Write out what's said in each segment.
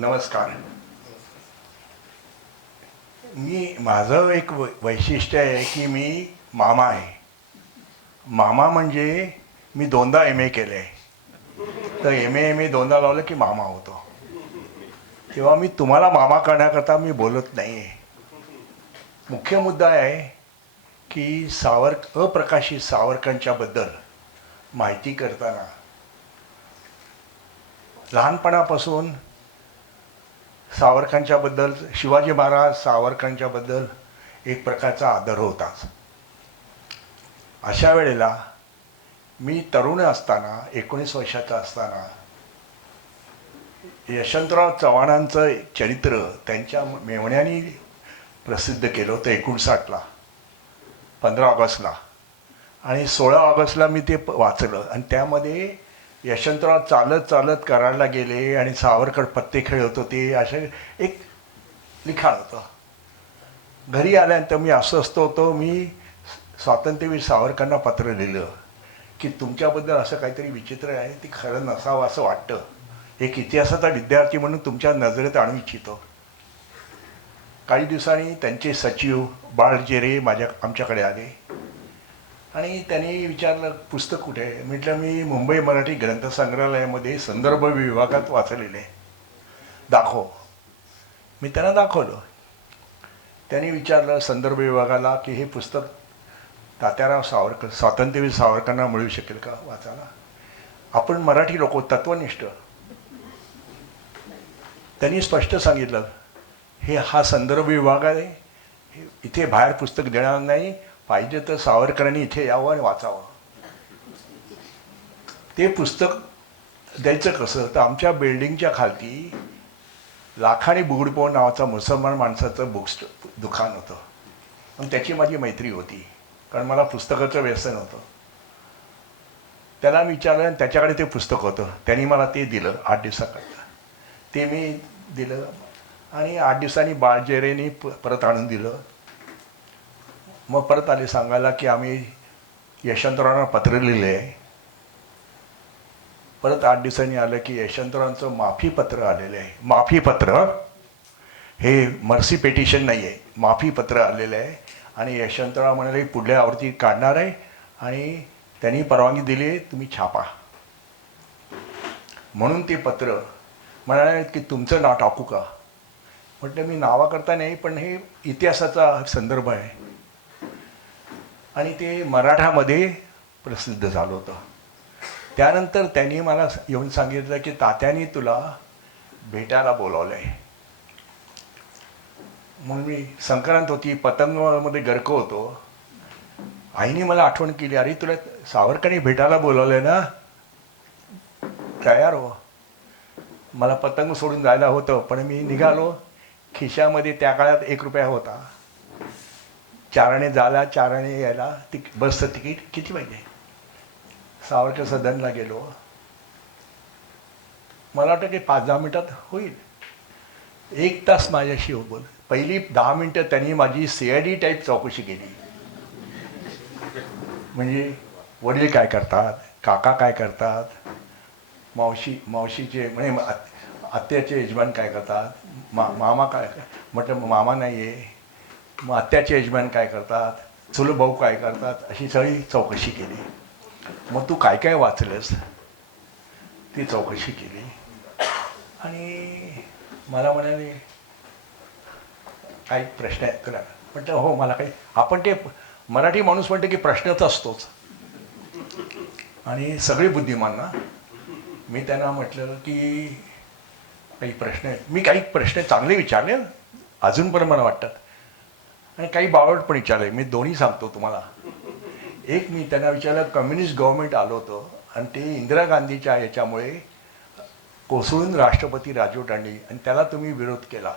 नमस्कार. माझं एक वैशिष्ट्य आहे की मी मामा आहे. मामा म्हणजे मी दोनदा एम ए केलं आहे. तर एम ए दोनदा लावलं की मामा होतो. तेव्हा मी तुम्हाला मामा करण्याकरता मी बोलत नाही आहे. मुख्य मुद्दा आहे की अप्रकाशित सावरकरांच्याबद्दल माहिती करताना लहानपणापासून सावरकरांच्याबद्दल, शिवाजी महाराज सावरकरांच्याबद्दल एक प्रकारचा आदर होताच. अशा वेळेला मी तरुण असताना, 19 वर्षाचा असताना, यशवंतराव चव्हाणांचं चरित्र त्यांच्या मेव्हण्याने प्रसिद्ध केलं होतं 59ला, 15 ऑगस्टला. आणि 16 ऑगस्टला मी ते वाचलं. आणि त्यामध्ये यशवंतराव चालत चालत कराडला गेले आणि सावरकर पत्ते खेळत होते, असे एक लिखाण होतं. घरी आल्यानंतर मी अस्वस्थ होतो. मी स्वातंत्र्यवीर सावरकरांना पत्र लिहिलं की तुमच्याबद्दल असं काहीतरी विचित्र आहे, ते खरं नसावं असं वाटतं. एक इतिहासाचा विद्यार्थी म्हणून तुमच्या नजरेत आणू इच्छितो. काही दिवसांनी त्यांचे सचिव बाळजेरे आमच्याकडे आले आणि त्यांनी विचारलं, पुस्तक कुठे आहे? म्हटलं, मी मुंबई मराठी ग्रंथसंग्रहालयामध्ये संदर्भ विभागात वाचलेले आहे, दाखव. मी त्यांना दाखवलं. त्यांनी विचारलं संदर्भ विभागाला की हे पुस्तक तात्याराव सावरकर, स्वातंत्र्यवीर सावरकरांना मिळू शकेल का वाचायला? आपण मराठी लोक तत्वनिष्ठ. त्यांनी स्पष्ट सांगितलं, हा संदर्भ विभाग आहे, इथे बाहेर पुस्तक देणार नाही, पाहिजे तर सावरकरांनी इथे यावं आणि वाचावं. ते पुस्तक द्यायचं कसं? तर आमच्या बिल्डिंगच्या खालती लाखानी बुगडपो नावाचा मुसलमान माणसाचं दुकान होतं आणि त्याची माझी मैत्री होती, कारण मला पुस्तकाचं व्यसन होतं. त्याला विचारलं आणि त्याच्याकडे ते पुस्तक होतं. त्यांनी मला ते दिलं 8 दिवसाकरता. ते मी दिलं आणि 8 दिवसांनी बाळजेरेने परत आणून दिलं. मग परत आले सांगायला की आम्ही यशवंतरावांना पत्र लिहिले आहे. परत 8 दिवसांनी आलं की यशवंतरावांचं माफीपत्र आलेलं आहे. माफीपत्र हे मर्सी पेटिशन नाही आहे, माफीपत्र आलेलं आहे. आणि यशवंतराव म्हणाले पुढल्या आवृत्ती काढणार आहे आणि त्यांनी परवानगी दिली आहे, तुम्ही छापा. म्हणून ते पत्र म्हणाले की तुमचं नाव टाकू का? म्हटलं, मी नावाकरता नाही, पण हे इतिहासाचा संदर्भ आहे. आणि ते मराठामध्ये प्रसिद्ध झालं होतं. त्यानंतर त्यांनी मला येऊन सांगितलं की तात्यानी तुला भेटायला बोलावलं आहे. म्हणून मी संक्रांत होती, पतंगमध्ये गर्क होतो. आईने मला आठवण केली, अरे तुला सावरकरांनी भेटायला बोलावलं आहे ना, तयार हो. मला पतंग सोडून जायला होतं, पण मी निघालो. खिशामध्ये त्या काळात 1 रुपया होता. 4 जायला 4 यायला. बसचं तिकीट किती पाहिजे? सावरकर सदनला गेलो. मला वाटतं की 5-10 मिनिटात होईल. 1 तास माझ्याशी बोल. पहिली 10 मिनिटं त्यांनी माझी CID टाईप चौकशी केली. म्हणजे वडील काय करतात, काका काय करतात, मावशीचे म्हणजे आत्याचे यजमान काय करतात, मामा काय. म्हटलं मामा नाही आहे. मग आत्याचे यजमान काय करतात, चुलत भाऊ काय करतात, अशी सगळी चौकशी केली. मग तू काय काय वाचलंस, ती चौकशी केली. आणि मला म्हणाले काही प्रश्न आहेत तुला? म्हटलं हो, मला काही. आपण ते मराठी माणूस म्हणतो की प्रश्नच असतोच आणि सगळे बुद्धिमान ना. मी त्यांना म्हटलं की काही प्रश्न आहेत. मी काही प्रश्न चांगले विचारले अजून पण मला वाटतात, आणि काही बावट पण विचारले. मी दोन्ही सांगतो तुम्हाला. एक मी त्यांना विचारलं, कम्युनिस्ट गव्हर्नमेंट आलं होतं आणि ते इंदिरा गांधीच्या याच्यामुळे कोसळून राष्ट्रपती राजीव आणली आणि त्याला तुम्ही विरोध केला,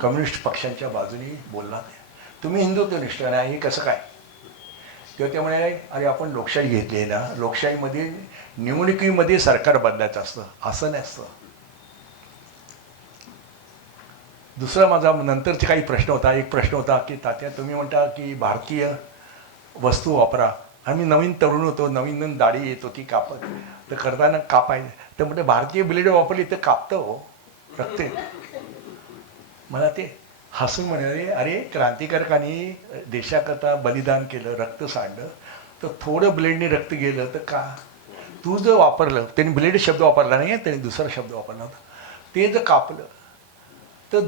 कम्युनिस्ट पक्षांच्या बाजूने बोलला, तुम्ही हिंदुत्वनिष्ठ नाही, हे कसं काय? तेव्हा ते म्हणाले, अरे आपण लोकशाही घेतली आहे ना, लोकशाहीमध्ये निवडणुकीमध्ये सरकार बदलायचं असतं, असं नसतं. दुसरा माझा नंतरचे काही प्रश्न होता. एक प्रश्न होता की तात्या तुम्ही म्हणता की भारतीय वस्तू वापरा. आम्ही नवीन तरुण होतो, नवीन दाढी येत होती कापत, तर करताना कापाय, तर म्हणते भारतीय ब्लेड वापरली तर कापतं हो, रक्त. मला ते हसून म्हणाले, अरे क्रांतिकारकांनी देशाकरता बलिदान केलं, रक्त सांडलं, तर थोडं ब्लेडने रक्त गेलं तर का? तू जर वापरलं, त्यांनी ब्लेड शब्द वापरला नाही, त्यांनी दुसरा शब्द वापरला होता, ते जर कापलं तर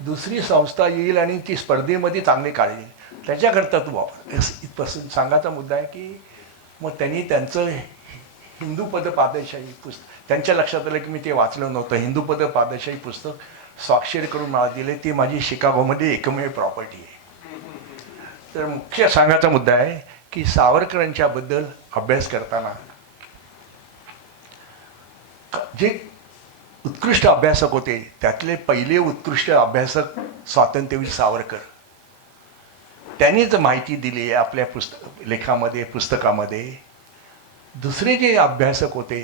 दुसरी संस्था येईल आणि ती स्पर्धेमध्ये चांगले काढेल, त्याच्याकरता तू वापर. इथपासून सांगायचा मुद्दा आहे की मग त्यांनी त्यांचं हिंदू पद पादशाही पुस्तक, त्यांच्या लक्षात आलं की मी ते वाचलं नव्हतं, हिंदू पद पादशाही पुस्तक स्वाक्षरी करून मला दिले, ती माझी शिकागोमध्ये एकमेव प्रॉपर्टी आहे. तर मुख्य सांगायचा मुद्दा आहे की सावरकरांच्याबद्दल अभ्यास करताना जे उत्कृष्ट अभ्यासक होते त्यातले पहिले उत्कृष्ट अभ्यासक स्वातंत्र्यवीर सावरकर, त्यांनीच माहिती दिली आहे आपल्या लेखामध्ये, पुस्तकामध्ये. दुसरे जे अभ्यासक होते,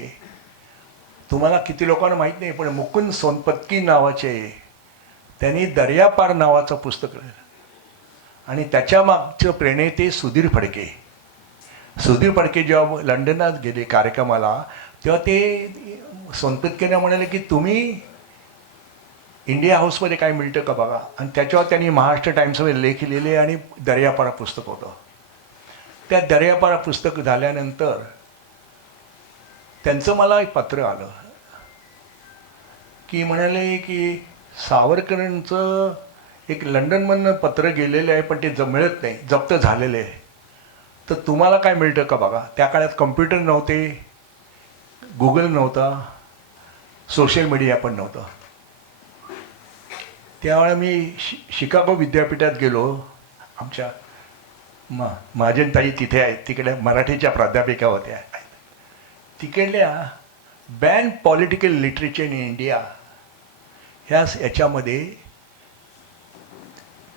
तुम्हाला किती लोकांना माहीत नाही, पण मुकुंद सोनपतकी नावाचे, त्यांनी दर्यापार नावाचं पुस्तक लिहिलं आणि त्याच्या मागचं प्रेरणेते सुधीर फडके. सुधीर फडके जेव्हा लंडनात गेले कार्यक्रमाला, तेव्हा ते सोनपतकींना म्हणाले की तुम्ही इंडिया हाऊसमध्ये काय मिळतं का बघा, आणि त्याच्यावर त्यांनी महाराष्ट्र टाइम्समध्ये लेख लिहिले आणि दर्यापारा पुस्तक होतं. त्या दर्यापारा पुस्तक झाल्यानंतर त्यांचं मला एक पत्र आलं की म्हणाले की सावरकरांचं एक लंडनमधनं पत्र गेलेलं आहे, पण ते मिळत नाही, जप्त झालेलं आहे, तर तुम्हाला काय मिळतं का बघा. त्या काळात कम्प्युटर नव्हते, गुगल नव्हता, सोशल मीडिया पण नव्हतं. त्यावेळेला मी शिकागो विद्यापीठात गेलो. आमच्या महाजन तिथे आहेत, तिकडे मराठीच्या प्राध्यापिका होत्या. तिकडल्या ban political literature in India याच्यामध्ये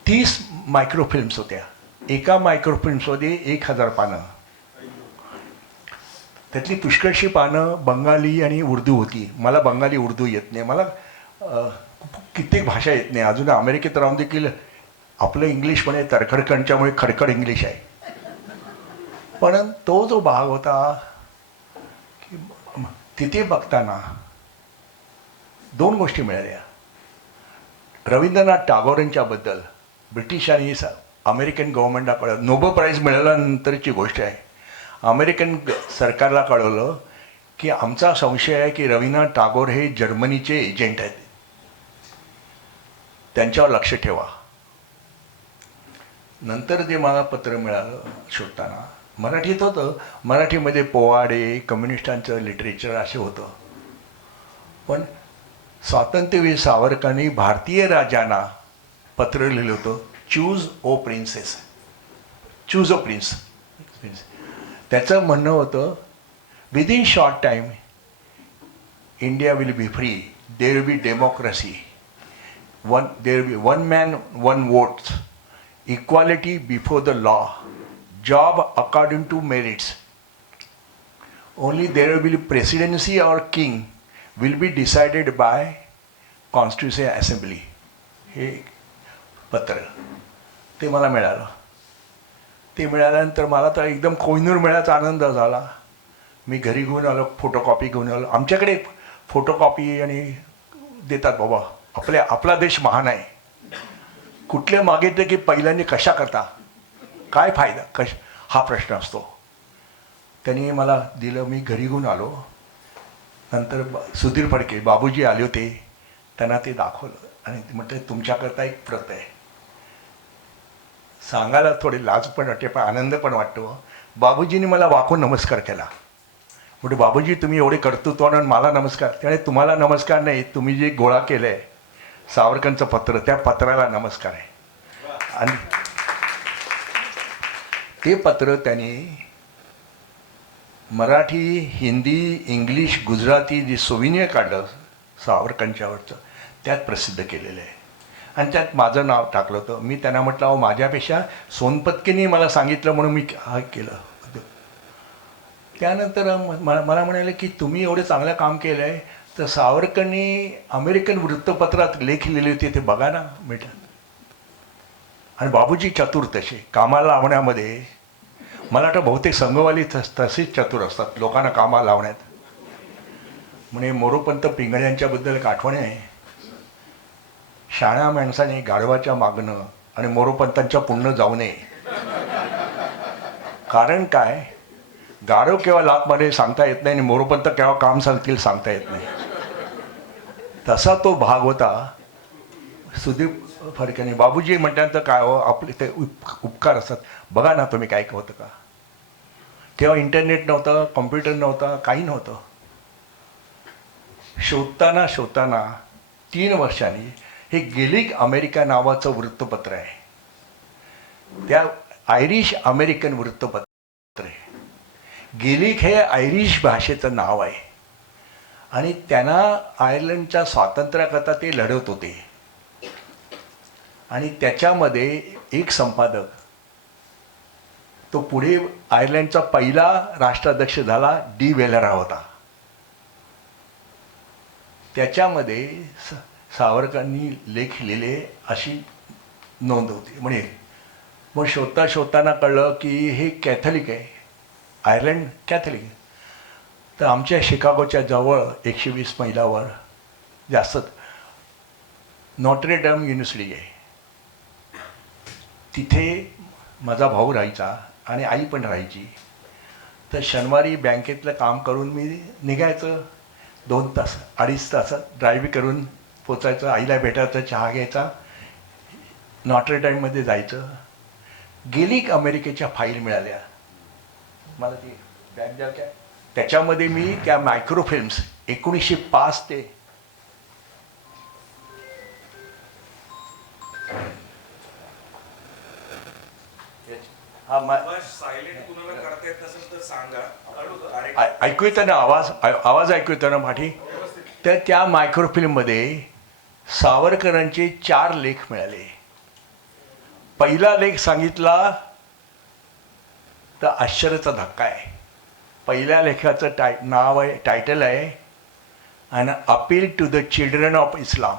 30 मायक्रोफिल्म्स होत्या. एका मायक्रोफिल्म्समध्ये 1000 पानं. त्यातली पुष्कळशी पानं बंगाली आणि उर्दू होती. मला बंगाली उर्दू येत नाही, मला कित्येक भाषा येत नाही. अजून अमेरिकेत राहून देखील आपलं इंग्लिश म्हणे तरखडकणच्यामुळे खडखड इंग्लिश आहे. पण तो जो भाग होता की तिथे बघताना 2 गोष्टी मिळाल्या. रवींद्रनाथ टागोरांच्याबद्दल ब्रिटिशांनी अमेरिकन गव्हर्नमेंटला कळलं, नोबेल प्राईज मिळाल्यानंतरची गोष्ट आहे. अमेरिकन सरकारला कळवलं की आमचा संशय आहे की रवींद्रनाथ टागोर हे जर्मनीचे एजंट आहेत, त्यांच्यावर लक्ष ठेवा. नंतर जे मला पत्र मिळालं शोधताना, मराठीत होतं, मराठीमध्ये पोवाडे, कम्युनिस्टांचं लिटरेचर असे होतं. पण स्वातंत्र्यवीर सावरकरांनी भारतीय राजांना पत्र लिहिलं होतं, choose O princess, choose O prince. त्याचं म्हणणं होतं, within short time India will be free, there will be democracy, there will be one man one votes, equality before the law, job according to merits, only there will presidency or king will be decided by constitution assembly. हे पत्र ते मला मिळालं. ते मिळाल्यानंतर मला तर एकदम कोहिनूर मिळायचा आनंद झाला. मी घरी घेऊन आलो, फोटोकॉपी घेऊन आलो. आमच्याकडे फोटोकॉपी आणि देतात बाबा, आपला देश महान आहे. कुठल्या मागितलं की पहिल्यांदा कशा करता, काय फायदा, हा प्रश्न असतो. त्यांनी मला दिलं, मी घरी घेऊन आलो. नंतर सुधीर फडके बाबूजी आले होते, त्यांना ते दाखवलं आणि म्हटलं तुमच्याकरता एक प्रत आहे. सांगायला थोडी लाज पण वाटते, पण आनंद पण वाटतो. बाबूजींनी मला वाकून नमस्कार केला. म्हणजे बाबूजी तुम्ही एवढे कर्तृत्वानं मला नमस्कार, त्यामुळे तुम्हाला नमस्कार नाही, तुम्ही जे गोळा केलं आहे सावरकरांचं पत्र, त्या पत्राला नमस्कार आहे. आणि ते पत्र त्यांनी मराठी, हिंदी, इंग्लिश, गुजराती जे सोविनियर काढलं सावरकरांच्यावरचं, त्यात प्रसिद्ध केलेलं आहे. आणि त्यात माझं नाव टाकलं होतं. मी त्यांना म्हटलं, अहो माझ्यापेक्षा सोनपतकींनी मला सांगितलं म्हणून मी हा केलं. त्यानंतर मला म्हणाले की तुम्ही एवढं चांगलं काम केलं आहे, तर सावरकरांनी अमेरिकन वृत्तपत्रात लेख लिहिले होते, ते बघा ना बेटा. आणि बाबूजी चतुर तसे कामाला लावण्यामध्ये. मला वाटतं बहुतेक संघवाली तसेच चतुर असतात लोकांना कामाला लावण्यात. म्हणजे मोरोपंत पिंगळे यांच्याबद्दल एक आठवण आहे. शाण्या माणसाने गाढवाच्या मागणं आणि मोरोपंतांच्या पुढनं जाऊ नये. कारण काय, गाढव केव्हा लात मारेल सांगता येत नाही आणि मोरोपंत केव्हा काम सांगतील सांगता येत नाही. तसा तो भाग होता. सुदीप फडकेने बाबूजी म्हटल्यानंतर काय हो आपले ते उपकार असतात. बघा ना तुम्ही काय होतं का. तेव्हा इंटरनेट नव्हतं, कॉम्प्युटर नव्हता, काही नव्हतं. शोधताना शोधताना 3 वर्षांनी हे गेलिक अमेरिका नावाचं वृत्तपत्र आहे. त्या आयरिश अमेरिकन वृत्तपत्र आहे. गेलिक हे आयरिश भाषेचं नाव आहे आणि त्यांना आयर्लंडच्या स्वातंत्र्याकरता ते लढत होते. आणि त्याच्यामध्ये एक संपादक, तो पुढे आयर्लंडचा पहिला राष्ट्राध्यक्ष झाला, डी वेलरा होता. त्याच्यामध्ये सावरकरांनी लेख लिहिले अशी नोंद होती. म्हणजे मग शोधताना कळलं की हे कॅथलिक आहे, आयर्लंड कॅथलिक. तर आमच्या शिकागोच्या जवळ 120 मैलावर जास्त नॉट्रे डेम युनिव्हर्सिटी आहे. तिथे माझा भाऊ राहायचा आणि आई पण राहायची. तर शनिवारी बँकेतलं काम करून मी निघायचं. 2 तास 2.5 तासात ड्राईव्ह करून पोचायचं. आईला भेटायचं, चहा घ्यायचा, नॉट्रे डेममध्ये जायचं. गेलिक अमेरिकेच्या फाईल मिळाल्या मला. ती बँक द्या काय, त्याच्यामध्ये मी त्या मायक्रोफिल्म्स 1905 ते ऐकू येतं ना आवाज ऐकू येतो ना पाठी. तर त्या मायक्रोफिल्ममध्ये सावरकरांचे 4 लेख मिळाले. पहिला लेख सांगितला तर आश्चर्याचा धक्का आहे. पहिल्या लेखाचं नाव आहे, टायटल आहे an appeal to the children of Islam.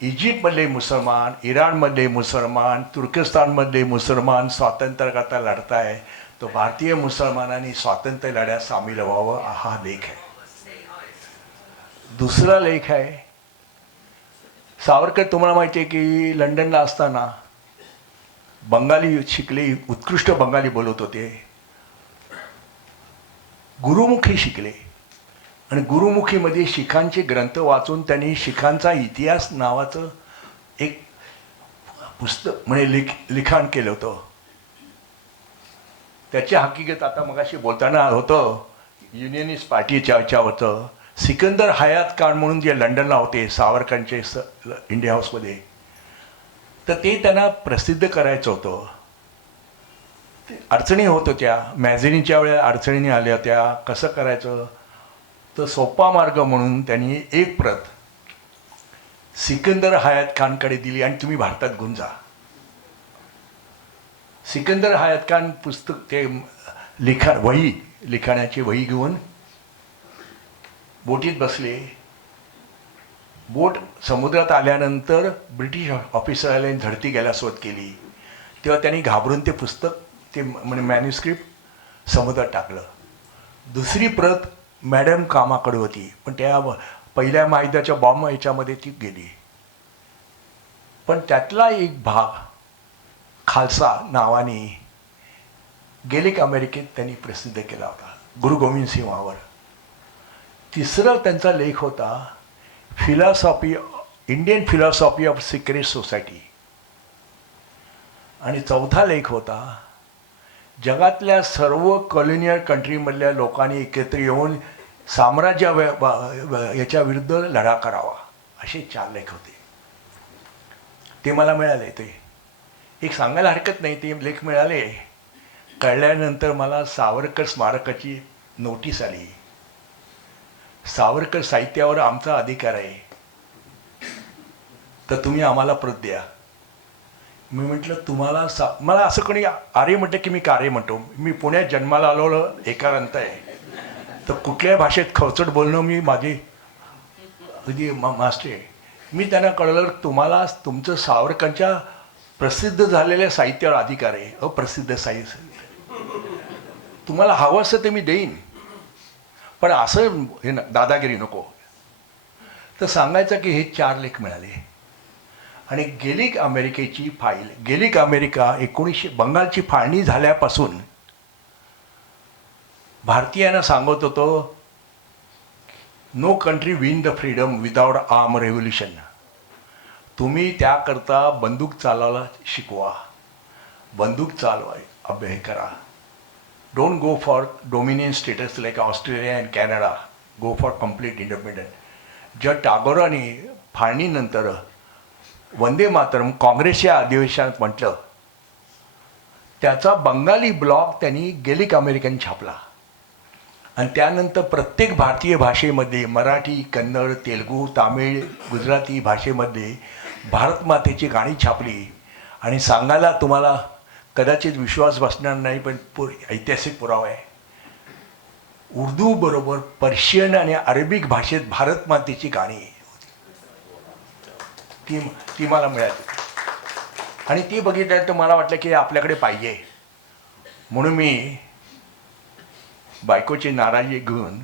इजिप्तमधले मुसलमान, इराणमधले मुसलमान, तुर्कस्तानमधले मुसलमान स्वातंत्र्याकरता लढताय, तो भारतीय मुसलमानांनी स्वातंत्र्य लढ्यात सामील व्हावं, हा लेख आहे. दुसरा लेख आहे, सावरकर तुम्हाला माहिती आहे की लंडनला असताना बंगाली शिकले, उत्कृष्ट बंगाली बोलत होते, गुरुमुखी शिकले आणि गुरुमुखीमध्ये शिखांचे ग्रंथ वाचून त्यांनी शिखांचा इतिहास नावाचं एक पुस्तक म्हणजे लिखाण केलं होतं. त्याची हकीकत आता मगाशी बोलताना होतं, युनियनिस्ट पार्टीच्या याच्यावरचं सिकंदर हयात खान म्हणून जे लंडनला होते सावरकरांचे इंडिया हाऊसमध्ये, तर ते त्यांना प्रसिद्ध करायचं होतं. अडचणी होत होत्या, मॅगझिनच्या वेळेला अडचणी आल्या होत्या, कसं करायचं. तर सोपा मार्ग म्हणून त्यांनी एक प्रत सिकंदर हयात खानकडे दिली आणि तुम्ही भारतात घेऊन जा. सिकंदर हयात खान पुस्तक ते लिखाणाची वही घेऊन बोटीत बसले. बोट समुद्रात आल्यानंतर ब्रिटिश ऑफिसर आले, झडती घ्यायला सुरुवात केली. तेव्हा त्यांनी घाबरून ते पुस्तक, ते म्हणजे मॅन्युस्क्रिप्ट समुद्रात टाकलं. दुसरी प्रत मॅडम कामाकडे होती, पण त्या पहिल्या महायुद्धाच्या बॉम्ब याच्यामध्ये ती गेली. पण त्यातला एक भाग खालसा नावाने गेलिक अमेरिकेत त्यांनी प्रसिद्ध केला होता, गुरु गोविंद सिंहावर. तिसरा त्यांचा लेख होता Indian philosophy of secret society. आणि चौथा लेख होता जगातल्या सर्व कॉलोनियल कंट्रीमधल्या लोकांनी एकत्र येऊन साम्राज्य याच्या विरुद्ध लढा करावा, असे 4 लेख होते. ते मला मिळाले. ते एक सांगायला हरकत नाही, ते लेख मिळाले. कळल्यानंतर मला सावरकर स्मारकाची नोटीस आली, सावरकर साहित्यावर आमचा अधिकार आहे, तर तुम्ही आम्हाला प्रत द्या. मी म्हटलं तुम्हाला मला असं कोणी आर्य म्हटलं की मी कार्य म्हणतो. मी पुण्यात जन्माला आलो, एकांत आहे, तर कुठल्याही भाषेत खवचट बोलणं मी माझी अगदी मास्टर आहे. मी त्यांना कळलं तुम्हाला तुमचं सावरकरांच्या प्रसिद्ध झालेल्या साहित्यावर अधिकार आहे, अप्रसिद्ध साहित्य तुम्हाला हवं असं ते मी देईन, पण असं हे दादागिरी नको. तर सांगायचं की हे 4 लेख मिळाले. आणि गेलिक अमेरिकेची फाईल, गेलिक अमेरिका बंगालची फाळणी झाल्यापासून भारतीयांना सांगत होतो, no country win the freedom without arm revolution. तुम्ही त्याकरता बंदूक चालवायला शिकवा, बंदूक चालवाय अभ्यास करा. Don't go for dominion status like Australia and Canada, go for complete independent. ज्या टागोरांनी फाळणीनंतर वंदे मातरम काँग्रेसच्या अधिवेशनात म्हटलं, त्याचा बंगाली ब्लॉग त्यांनी गेलिक अमेरिकन छापला. आणि त्यानंतर प्रत्येक भारतीय भाषेमध्ये, मराठी, कन्नड, तेलुगू, तामिळ, गुजराती भाषेमध्ये भारतमातेची गाणी छापली. आणि सांगायला तुम्हाला कदाचित विश्वास बसणार नाही, पण ऐतिहासिक पुरावा आहे. उर्दू बरोबर पर्शियन आणि अरेबिक भाषेत भारतमातेची गाणी ती मला मिळाली. आणि ती बघितल्यानंतर मला वाटलं की आपल्याकडे पाहिजे. म्हणून मी बायकोची नाराजी घेऊन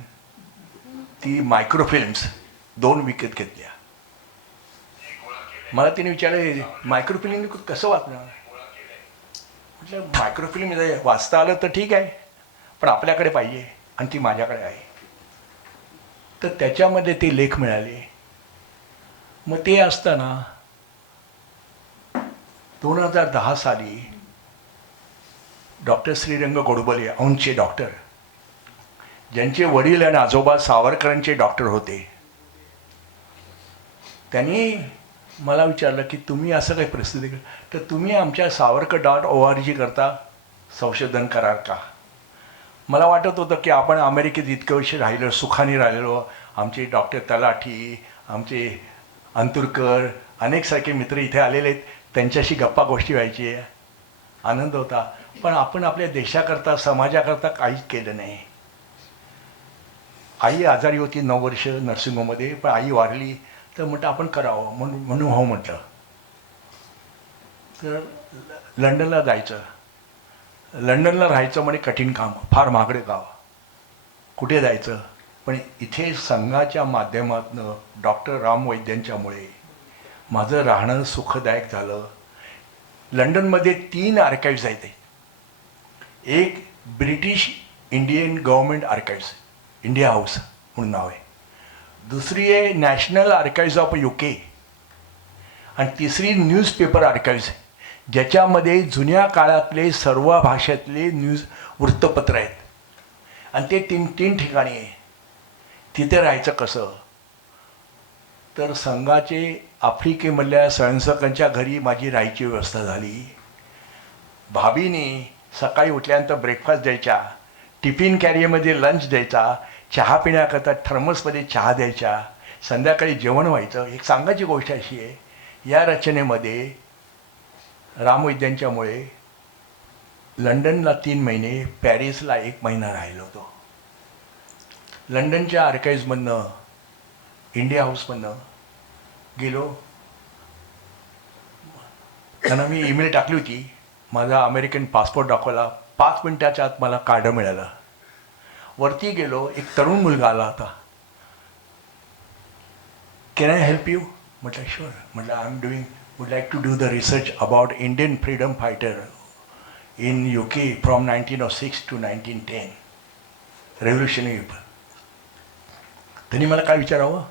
ती मायक्रोफिल्म्स 2 विकत घेतल्या. मला तिने विचारलं, मायक्रोफिल्म कसं वाचणार? म्हटलं मायक्रोफिल्म वाचता आलं तर ठीक आहे, पण आपल्याकडे पाहिजे आणि ती माझ्याकडे आहे. तर त्याच्यामध्ये ते लेख मिळाले. मग ते असताना 2010 साली डॉक्टर श्रीरंग गोडबोले, औंधचे डॉक्टर, ज्यांचे वडील आणि आजोबा सावरकरांचे डॉक्टर होते, त्यांनी मला विचारलं की तुम्ही असं काही प्रसिद्धी कर, तर तुम्ही आमच्या savarkar.org करता संशोधन कराल का? मला वाटत होतं की आपण अमेरिकेत इतके वर्ष राहिलो, सुखाने राहिलेलो, आमचे डॉक्टर तलाठी, आमचे अंतुरकर, अनेक सारखे मित्र इथे आलेले आहेत, त्यांच्याशी गप्पा गोष्टी व्हायची, आनंद होता. पण आपण आपल्या देशाकरता, समाजाकरता काहीच केलं नाही. आई आजारी होती 9 वर्ष नर्सिंग होममध्ये, पण आई वारली. तर म्हटलं आपण करावं, म्हणून हो म्हटलं. तर लंडनला जायचं, लंडनला राहायचं म्हणजे कठीण काम, फार महागडे गाव, कुठे जायचं. पण इथे संघाच्या माध्यमातून डॉक्टर राम वैद्यांच्यामुळे माझं राहणं सुखदायक झालं. लंडनमध्ये 3 आर्काइव्ज आहेत. एक British Indian government archives, India house म्हणून नाव आहे. दुसरी आहे नॅशनल आर्काइव्ज ऑफ UK. आणि तिसरी न्यूजपेपर आर्काइव्ज, ज्याच्यामध्ये जुन्या काळातले सर्व भाषेतले वृत्तपत्र आहेत. आणि ते 3 ठिकाणी आहे. तिथे राहायचं कसं? तर संघाचे आफ्रिकेमधल्या स्वयंसेवकांच्या घरी माझी राहायची व्यवस्था झाली. भाभीने सकाळी उठल्यानंतर ब्रेकफास्ट द्यायच्या, टिफिन कॅरियरमध्ये लंच द्यायचा, चहा पिण्याकरता थर्मसमध्ये चहा द्यायच्या, संध्याकाळी जेवण व्हायचं. एक सांगायची गोष्ट अशी आहे, या रचनेमध्ये रामवैद्यांच्यामुळे लंडनला 3 महिने, पॅरिसला 1 महिना राहिलो होतो. लंडनच्या आर्काइव्जमधनं, इंडिया हाऊसमधनं गेलो. त्यांना मी ईमेल टाकली होती, माझा अमेरिकन पासपोर्ट दाखवला. 5 मिनिटाच्या आत मला कार्ड मिळालं. वरती गेलो, एक तरुण मुलगा आला होता. Can I help you? म्हटलं शुअर. म्हटलं I am would like to do the research about Indian freedom fighter in UK from 1906 to 1910, revolutionary. त्यांनी मला काय विचारावं,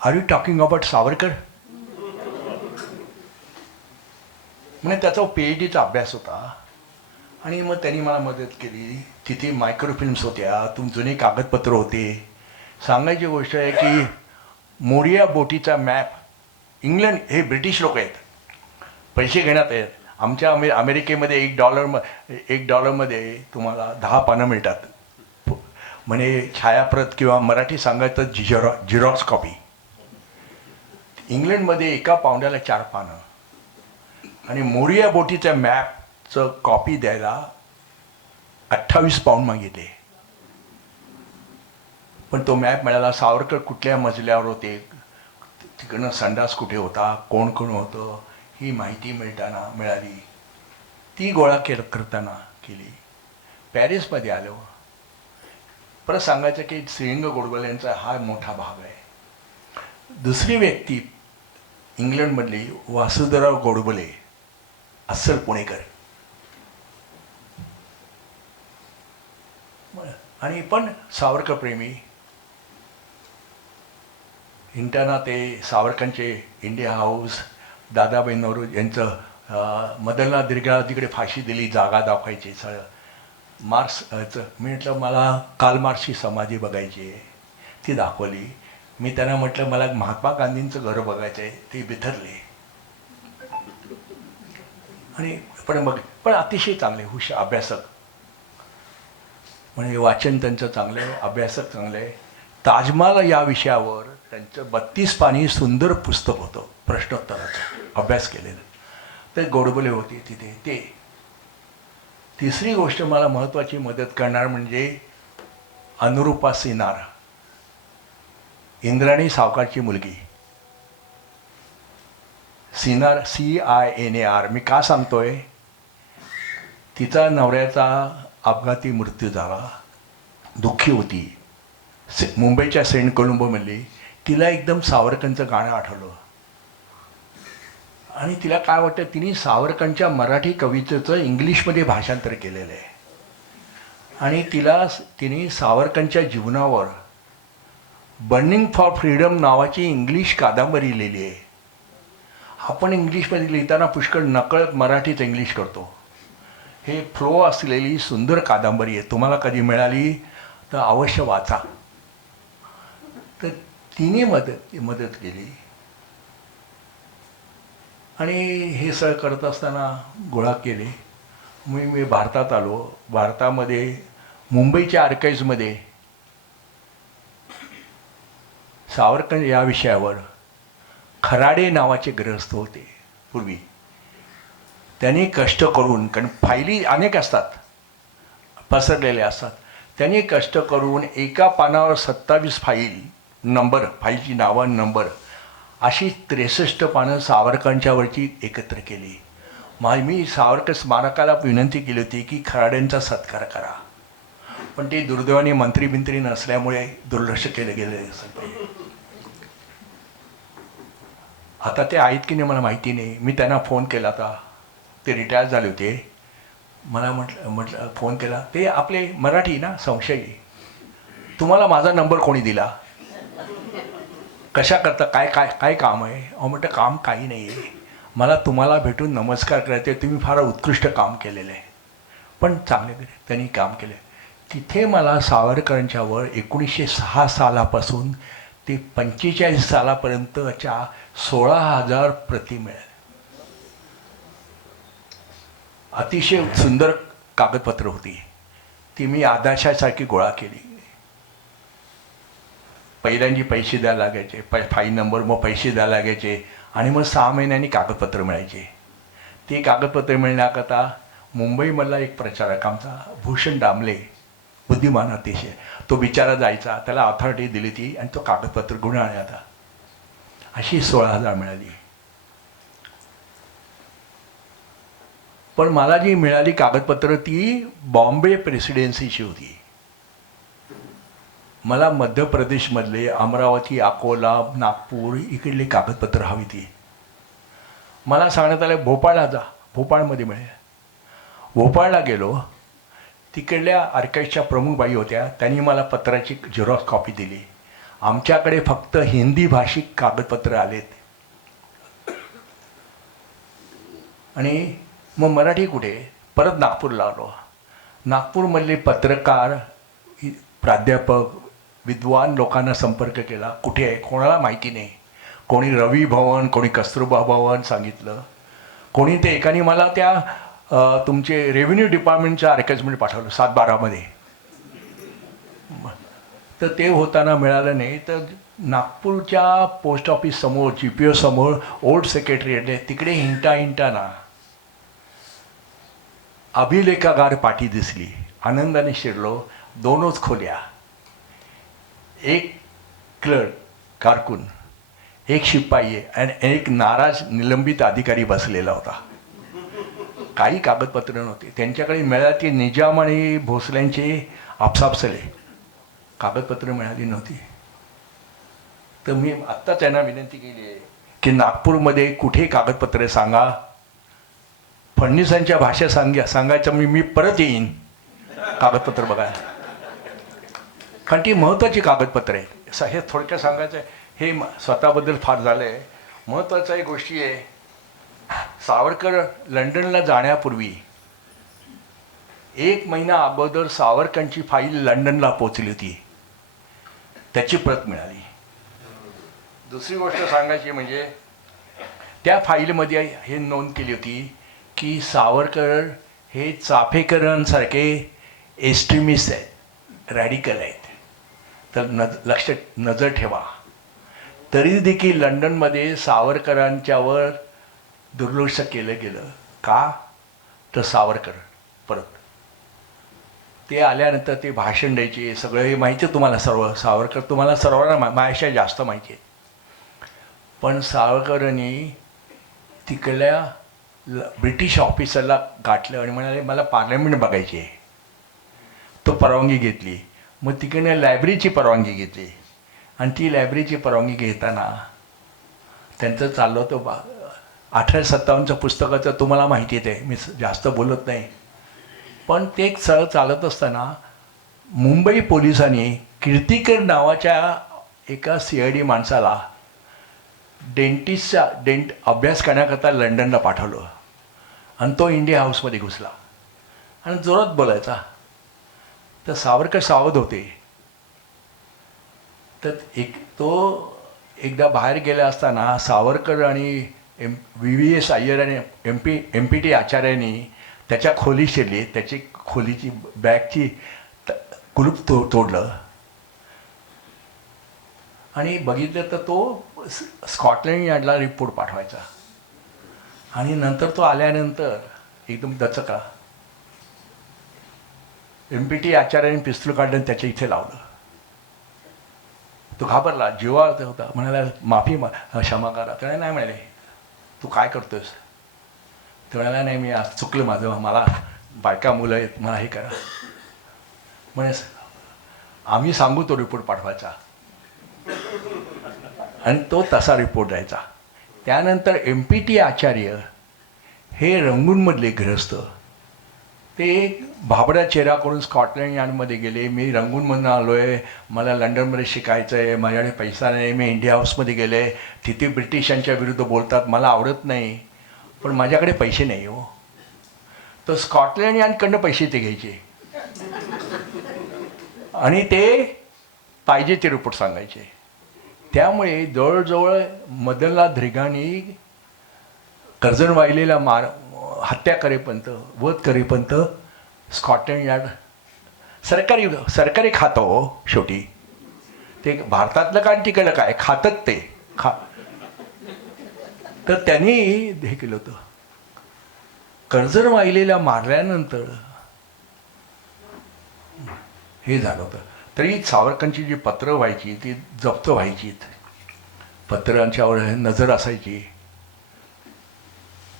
are you talking about Savarkar? म्हणजे त्याचा PhDचा अभ्यास होता. आणि मग त्यांनी मला मदत केली. तिथे मायक्रोफिल्म्स होत्या, जुने कागदपत्र होते. सांगायची गोष्ट आहे की मोरिया बोटीचा मॅप, इंग्लंड, हे ब्रिटिश लोक आहेत, पैसे घेण्यात आहेत. आमच्या अमेरिकेमध्ये $1 तुम्हाला 10 पानं मिळतात. म्हणजे छायाप्रत किंवा मराठी सांगायचं झिरॉक्स कॉपी. इंग्लंडमध्ये 1 पाऊंडाला 4 पानं. आणि मोरिया बोटीच्या मॅपचं कॉपी द्यायला 28 पाऊंड मागितले. पण तो मॅप मिळाला. सावरकर कुठल्या मजल्यावर होते, तिकडनं संडास कुठे होता, कोण कोण होतं, ही माहिती मिळाली. ती गोळा करताना केली. पॅरिसमध्ये आलो. परत सांगायचं की श्रीरंग गोडबोले यांचा हा मोठा भाग आहे. दुसरी व्यक्ती इंग्लंडमधली वासुदेवराव गोडबोले, अस्सल पुणेकर. आणि पण सावरकर प्रेमी. हिंटाना ते सावरकरांचे इंडिया हाऊस, दादाबाई नवरू यांचं मदनलाल दीर्घा तिकडे फाशी दिली, जागा दाखवायची सगळं. मार्क्सचं मी म्हटलं मला कार्ल मार्क्सची समाधी बघायची आहे, ती दाखवली. मी त्यांना म्हटलं मला महात्मा गांधींचं घर बघायचं आहे, ते बिथरले. आणि पण अतिशय चांगले हुशार अभ्यासक, म्हणजे वाचन त्यांचं चांगलं आहे, अभ्यासक चांगलं आहे. ताजमहाल या विषयावर त्यांचं 32 पानी सुंदर पुस्तक होतं प्रश्नोत्तराचं, अभ्यास केलेलं. ते गोडबोले होते तिथे. ते तिसरी गोष्ट मला महत्त्वाची मदत करणार म्हणजे अनुरूपा सिन्हार, इंद्राणी सावकारची मुलगी. सिन्हार, CINAR. मी का सांगतोय, तिचा नवऱ्याचा अपघाती मृत्यू झाला, दुःखी होती. मुंबईच्या सेंट कोलंबोमधली. तिला एकदम सावरकरांचं गाणं आठवलं आणि तिला काय वाटतं, तिने सावरकरांच्या मराठी कवितेचं इंग्लिशमध्ये भाषांतर केलेलं आहे. आणि तिने सावरकरांच्या जीवनावर बर्निंग फॉर फ्रीडम नावाची इंग्लिश कादंबरी लिहिली आहे. आपण इंग्लिशमध्ये लिहिताना पुष्कळ नकळत मराठीत इंग्लिश करतो. हे फ्लो असलेली सुंदर कादंबरी आहे. तुम्हाला कधी मिळाली तर अवश्य वाचा. तर तिने मदत केली. आणि हे सगळं करत असताना गोळा केले. मी भारतात आलो. भारतामध्ये मुंबईच्या आर्काइव्हजमध्ये सावरकर या विषयावर खराडे नावाचे गृहस्थ होते पूर्वी. त्यांनी कष्ट करून, कारण फायली अनेक असतात, पसरलेल्या असतात, त्यांनी कष्ट करून एका पानावर 27 फाईलची नावं नंबर अशी 63 पानं सावरकरांच्यावरची एकत्र केली. मी सावरकर स्मारकाला विनंती केली होती की खराड्यांचा सत्कार करा, पण ते दुर्दैवाने मंत्री नसल्यामुळे दुर्लक्ष केलं गेलं असेल. आता ते आहेत की नाही मला माहिती नाही. मी त्यांना फोन केला होता, ते रिटायर झाले होते. मला म्हटलं फोन केला, ते आपले मराठी ना संशयी, तुम्हाला माझा नंबर कोणी दिला, कशा करता, काय काम आहे. म्हटलं काम काही नाही आहे, मला तुम्हाला भेटून नमस्कार करायचे, तुम्ही फार उत्कृष्ट काम केलेलं आहे. पण चांगले त्यांनी काम केले. तिथे मला सावरकरांच्यावर 1906 सालापासून ते 45 सालापर्यंतच्या 16,000 प्रती मिळाल्या. अतिशय सुंदर कागदपत्र होती. ती मी आदर्शासारखी गोळा केली. पहिल्यांदा पैसे द्यायला लागायचे, फाईल नंबर, मग पैसे द्यायला लागायचे, आणि मग 6 महिन्यांनी कागदपत्र मिळायचे. ते कागदपत्र मिळण्याकरता मुंबईमधला एक प्रचारक आमचा भूषण दामले, बुद्धिमान अतिशय, तो बिचारा जायचा, त्याला अथॉरिटी दिली ती, आणि तो कागदपत्र गुण आणायचा. अशी 16,000 मिळाली. पण मला जी मिळाली कागदपत्र ती बॉम्बे प्रेसिडेन्सीची होती. मला मध्य प्रदेशमधले अमरावती, अकोला, नागपूर इकडले कागदपत्र हवी ती. मला सांगण्यात आलं भोपाळला जा, भोपाळमध्ये मिळेल. भोपाळला गेलो. तिकडल्या आर्काइव्हच्या प्रमुख बाई होत्या, त्यांनी मला पत्राची झेरॉक्स कॉपी दिली. आमच्याकडे फक्त हिंदी भाषिक कागदपत्र आलेत. आणि मग मराठी कुठे, परत नागपूरला आलो. नागपूरमधले पत्रकार, प्राध्यापक, विद्वान लोकांना संपर्क केला, कुठे आहे, कोणाला माहिती नाही. कोणी रवी भवन, कोणी कस्तुरबा भवन सांगितलं, कोणी ते एकाने मला त्या तुमचे रेव्हेन्यू डिपार्टमेंटच्या आर्काइव्हमध्ये पाठवलं 7-12मध्ये. तर ते होताना मिळालं नाही. तर नागपूरच्या पोस्ट ऑफिस समोर, GPO समोर ओल्ड सेक्रेटरीएट आहे, तिकडे हिंटा अभिलेखागार पाठी दिसली. आनंदाने शिरलो. 2च खोल्या, एक क्लर्क कारकून, एक शिपाई आणि एक नाराज निलंबित अधिकारी बसलेला होता. काही कागदपत्र नव्हते त्यांच्याकडे. मिळाली निजाम आणि भोसल्यांचे आपसापसले, कागदपत्र मिळाली नव्हती. तर मी आत्ता त्यांना विनंती केली आहे की नागपूरमध्ये कुठे कागदपत्रे सांगा, फडणवीसांच्या भाषेत सांगायचं मी परत येईन कागदपत्र बघायला, कारण ती महत्त्वाची कागदपत्र आहे. हे थोडक्यात सांगायचं आहे. हे स्वतःबद्दल फार झालं आहे. महत्त्वाच्या एक गोष्टी आहे. सावरकर लंडनला जाण्यापूर्वी 1 महिना अगोदर सावरकरांची फाईल लंडनला पोचली होती, त्याची प्रत मिळाली. दुसरी गोष्ट सांगायची म्हणजे त्या फाईलमध्ये हे नोंद केली होती की सावरकर हे चाफेकरांसारखे एक्स्ट्रीमिस्ट आहेत, रॅडिकल आहेत, तर नजर ठेवा. तरी देखील लंडनमध्ये सावरकरांच्यावर दुर्लक्ष केलं गेलं. का? तर सावरकर परत ते आल्यानंतर ते भाषण द्यायचे, सगळं हे माहिती आहे तुम्हाला. सावरकर तुम्हाला सर्वांना माझ्याशी जास्त माहिती आहे. पण सावरकरांनी तिकडल्या ब्रिटिश ऑफिसरला गाठलं आणि म्हणाले मला पार्लमेंट बघायची आहे. तो परवानगी घेतली. मग तिकडनं लायब्ररीची परवानगी घेतली आणि ती लायब्ररीची परवानगी घेताना त्यांचं चाललं होतं 1857चं पुस्तकाचं तुम्हाला माहिती आहे. ते मी जास्त बोलत नाही, पण ते एक सरळ चालत असताना मुंबई पोलिसांनी कीर्तिकर नावाच्या एका CID माणसाला डेंट अभ्यास करण्याकरता लंडनला पाठवलं आणि तो इंडिया हाऊसमध्ये घुसला आणि जोरात बोलायचा. तर सावरकर सावध होते. तर तो एकदा बाहेर गेला असताना सावरकर आणि VVS अय्यर आणि MPT आचार्यांनी त्याच्या खोली शिरली. त्याची खोलीची बॅगची कुलूप तोडलं आणि बघितलं तर तो स्कॉटलंड यार्डला रिपोर्ट पाठवायचा. आणि नंतर तो आल्यानंतर एकदम दचकला. MPT आचार्याने पिस्तूल काढलं त्याच्या इथे लावलं. तो घाबरला, जीवावर होता. म्हणाला माफी क्षमा करा. त्याने नाही म्हणाले तू काय करतोयस. ते म्हणाला नाही मी आज चुकलं माझं, मला बायका मुलं आहेत, मला हे करा. म्हणे आम्ही सांगू तो रिपोर्ट पाठवायचा आणि तो तसा रिपोर्ट द्यायचा. त्यानंतर MPT आचार्य हे रंगूनमधले गृहस्थ, ते भाबड्या चेहऱ्याकडून स्कॉटलंड यार्डमध्ये गेले. मी रंगूनमधून आलो आहे, मला लंडनमध्ये शिकायचं आहे, माझ्याकडे पैसा नाही, मी इंडिया हाऊसमध्ये गेले, तिथे ब्रिटिशांच्या विरुद्ध बोलतात, मला आवडत नाही, पण माझ्याकडे पैसे नाही हो. तर स्कॉटलंड यार्डकडनं पैसे ते घ्यायचे आणि ते पाहिजे ते रिपोर्ट सांगायचे. त्यामुळे जवळजवळ मदनलाल ध्रिगाणी कर्जन वाहिलेला हत्या करेपर्यंत, वध करेपर्यंत स्कॉटलंड यार्ड सरकारी खातं हो. शेवटी ते भारतातलं काय तिकडलं काय खातात ते तर त्यांनी हे केलं होतं. कर्जन वाहिलेला मारल्यानंतर हे झालं होतं. तरी सावरकरांची जी पत्रं व्हायची ती जप्त व्हायची, पत्रांच्यावर नजर असायची.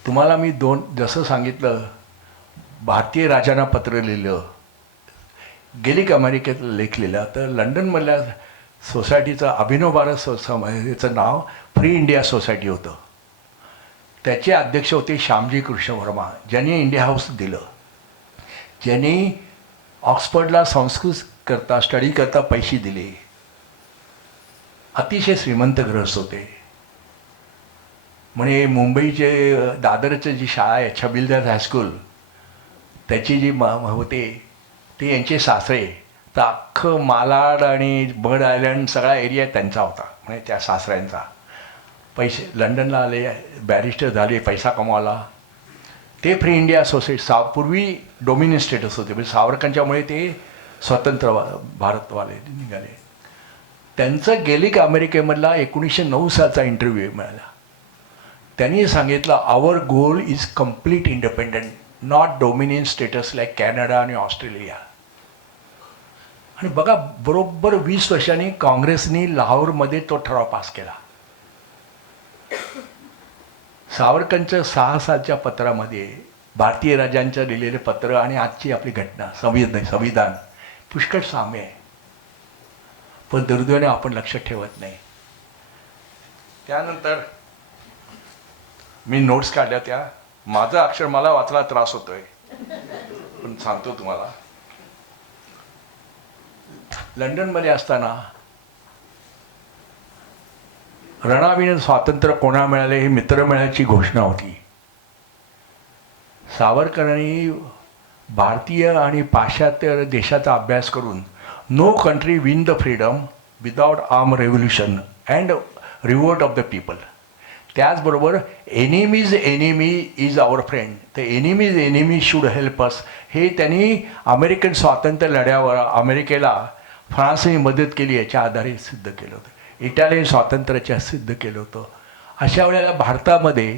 तुम्हाला मी जसं सांगितलं, भारतीय राजांना पत्र लिहिलं, गेलिक अमेरिकेत लेख लिहिला, तर लंडनमधल्या सोसायटीचं अभिनव भारत याचं नाव फ्री इंडिया सोसायटी होतं. त्याचे अध्यक्ष होते श्यामजी कृष्ण वर्मा, ज्यांनी इंडिया हाऊस दिलं, ज्यांनी ऑक्सफर्डला संस्कृत करता स्टडी करता पैसे दिले. अतिशय श्रीमंत गृहस्थ होते. म्हणे मुंबईचे दादरचं जी शाळा आहे छबिलदास हायस्कूल, त्याची जी होते ते यांचे सासरे. तर अख्खं मालाड आणि बर्ड आयलंड सगळा एरिया त्यांचा होता. म्हणजे त्या सासऱ्यांचा. पैसे लंडनला आले, बॅरिस्टर झाले, पैसा कमावला. ते फ्री इंडिया सोसायटी पूर्वी डोमिनियन स्टेटस होते, म्हणजे सावरकरांच्यामुळे ते स्वतंत्र भारतवाले निघाले. त्यांचं गेलिक अमेरिकेमधला 1909 सालचा इंटरव्ह्यू मिळाला. त्यांनी सांगितलं our goal is complete independent, not dominion status like Canada आणि ऑस्ट्रेलिया. आणि बघा बरोबर 20 वर्षांनी काँग्रेसनी लाहोरमध्ये तो ठराव पास केला. सावरकरांच्या 6 सालच्या पत्रामध्ये भारतीय राजांचं लिहिलेलं पत्र आणि आजची आपली घटना संविधान पुष्कळ साम्य आहे. पण दुर्दैवाने आपण लक्षात ठेवत नाही. त्यानंतर मी नोट्स काढल्या त्या. माझं अक्षर मला वाचायला त्रास होतोय, पण सांगतो तुम्हाला. लंडनमध्ये असताना रणाविण स्वातंत्र्य कोणा मिळाले हे मित्रमेळ्याची घोषणा होती. सावरकरांनी भारतीय आणि पाश्चात्य देशाचा अभ्यास करून no country win the freedom without arm revolution and revolt of the people. त्याचबरोबर enemy's enemy is our friend, the enemy's enemy should help us, हे त्यांनी अमेरिकन स्वातंत्र्य लढ्यावर अमेरिकेला फ्रान्सने मदत केली याच्या आधारे सिद्ध केलं होतं. इटालियन स्वातंत्र्याच्या सिद्ध केलं होतं. अशा वेळेला भारतामध्ये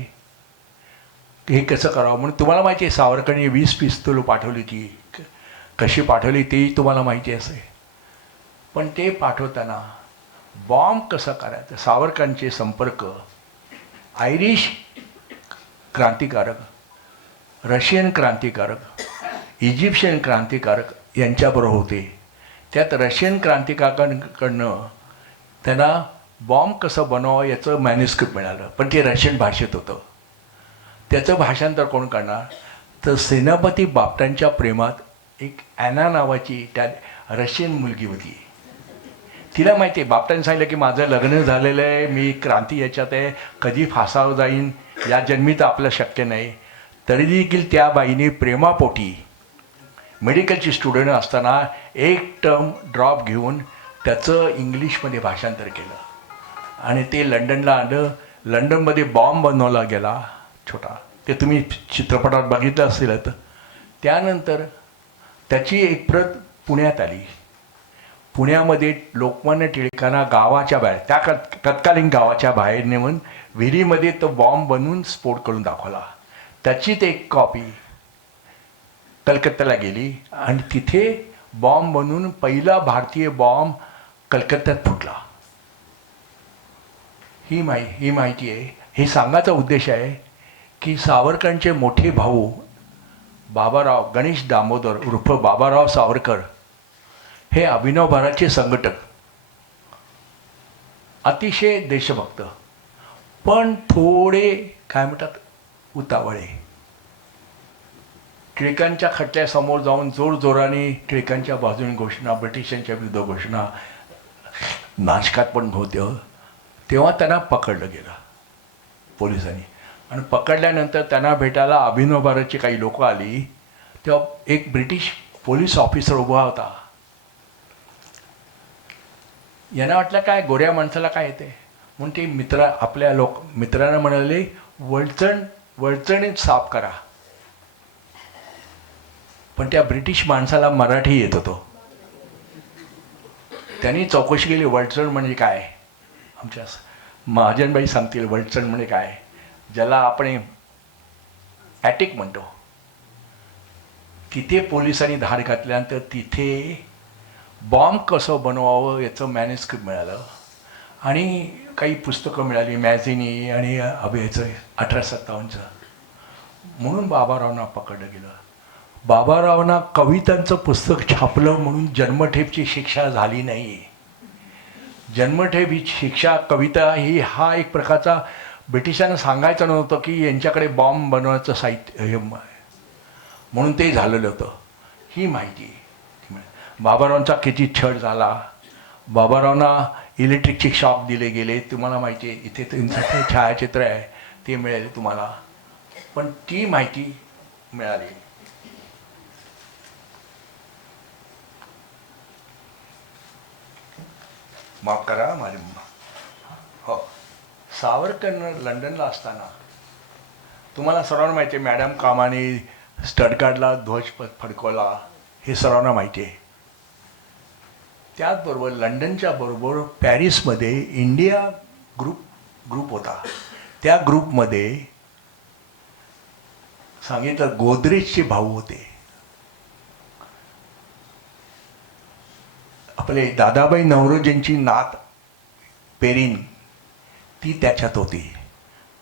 हे कसं करावं म्हणून तुम्हाला माहिती आहे सावरकरांनी 20 पिस्तूल पाठवली. ती कशी पाठवली तेही तुम्हाला माहिती असेल. पण ते पाठवताना बॉम्ब कसं करायचं, सावरकरांचे संपर्क आयरिश क्रांतिकारक, रशियन क्रांतिकारक, इजिप्शियन क्रांतिकारक यांच्याबरोबर होते. त्यात रशियन क्रांतिकारकांकडनं त्यांना बॉम्ब कसं बनवावं याचं मॅन्युस्क्रिप्ट मिळालं, पण ते रशियन भाषेत होतं. त्याचं भाषांतर कोण करणार, तर सेनापती बापटांच्या प्रेमात एक ॲना नावाची त्या रशियन मुलगी होती. तिला माहिती आहे बापटांनी सांगितलं की माझं लग्न झालेलं आहे, मी क्रांती याच्यात आहे, कधी फासावर जाईन, या जन्मी तर आपलं शक्य नाही. तरी देखील त्या बाईने प्रेमापोटी मेडिकलची स्टुडंट असताना एक टर्म ड्रॉप घेऊन त्याचं इंग्लिशमध्ये भाषांतर केलं आणि ते लंडनला आलं. लंडनमध्ये बॉम्ब बनवला गेला छोटा, ते तुम्ही चित्रपटात बघितलं असेल. तर त्यानंतर त्याची एक प्रत पुण्यात आली. पुण्यामध्ये लोकमान्य टिळकांना गावाच्या बाहेर, त्या तत्कालीन गावाच्या बाहेर नेऊन विहिरीमध्ये तो बॉम्ब बनवून स्फोट करून दाखवला. त्याचीच एक कॉपी कलकत्त्याला गेली आणि तिथे बॉम्ब बनवून पहिला भारतीय बॉम्ब कलकत्त्यात फुटला. ही माहिती आहे. हे सांगायचा उद्देश आहे की सावरकरांचे मोठे भाऊ बाबाराव गणेश दामोदर उर्फ बाबाराव सावरकर हे अभिनव भारतचे संघटक, अतिशय देशभक्त, पण थोडे काय म्हणतात उतावळे. टिळकांच्या खटल्यासमोर जाऊन जोरजोराने टिळकांच्या बाजूने घोषणा, ब्रिटिशांच्या विरुद्ध घोषणा, नाशकात पण होतं. तेव्हा त्यांना पकडलं गेलं पोलिसांनी आणि पकडल्यानंतर त्यांना भेटायला अभिनव भारतची काही लोकं आली. तेव्हा एक ब्रिटिश पोलीस ऑफिसर उभा होता. यांना वाटलं काय गोऱ्या माणसाला काय येते म्हणून ते आपल्या मित्रांना म्हणाले वळचणीत साफ करा. पण त्या ब्रिटिश माणसाला मराठी येत होतो. त्यांनी चौकशी केली वळचण म्हणजे काय. आमच्या महाजनबाई सांगतील वळचण म्हणजे काय, ज्याला आपण ॲटिक म्हणतो. तिथे पोलिसांनी धाड घातल्यानंतर तिथे बॉम्ब कसं बनवावं याचं मॅन्युस्क्रिप्ट मिळालं आणि काही पुस्तकं मिळाली मॅझिनी आणि अभयचं 1857चं. म्हणून बाबारावांना पकडलं गेलं. बाबारावांना कवितांचं पुस्तक छापलं म्हणून जन्मठेपची शिक्षा झाली नाही. जन्मठेप ही शिक्षा, कविता ही हा एक प्रकारचा ब्रिटिशांना सांगायचं नव्हतं की यांच्याकडे बॉम्ब बनवायचं साहित्य हे म्हणून ते झालेलं होतं. ही माहिती बाबारावांचा किती छळ झाला. बाबारावांना इलेक्ट्रिकचे शॉक दिले गेले तुम्हाला माहिती आहे. इथे त्यांचं छायाचित्र आहे ते मिळेल तुम्हाला, पण ती माहिती मिळाली. माफ करा माझे. हो, सावरकर लंडनला असताना तुम्हाला सर्वांना माहिती आहे मॅडम कामाने स्टडगार्डला ध्वज फडकवला, हे सर्वांना माहिती आहे. त्याचबरोबर लंडनच्या बरोबर पॅरिसमध्ये इंडिया ग्रुप होता. त्या ग्रुपमध्ये सांगितलं गोदरेजचे भाऊ होते. आपले दादाबाई नवरोजींची नात पेरीन ती त्याच्यात होती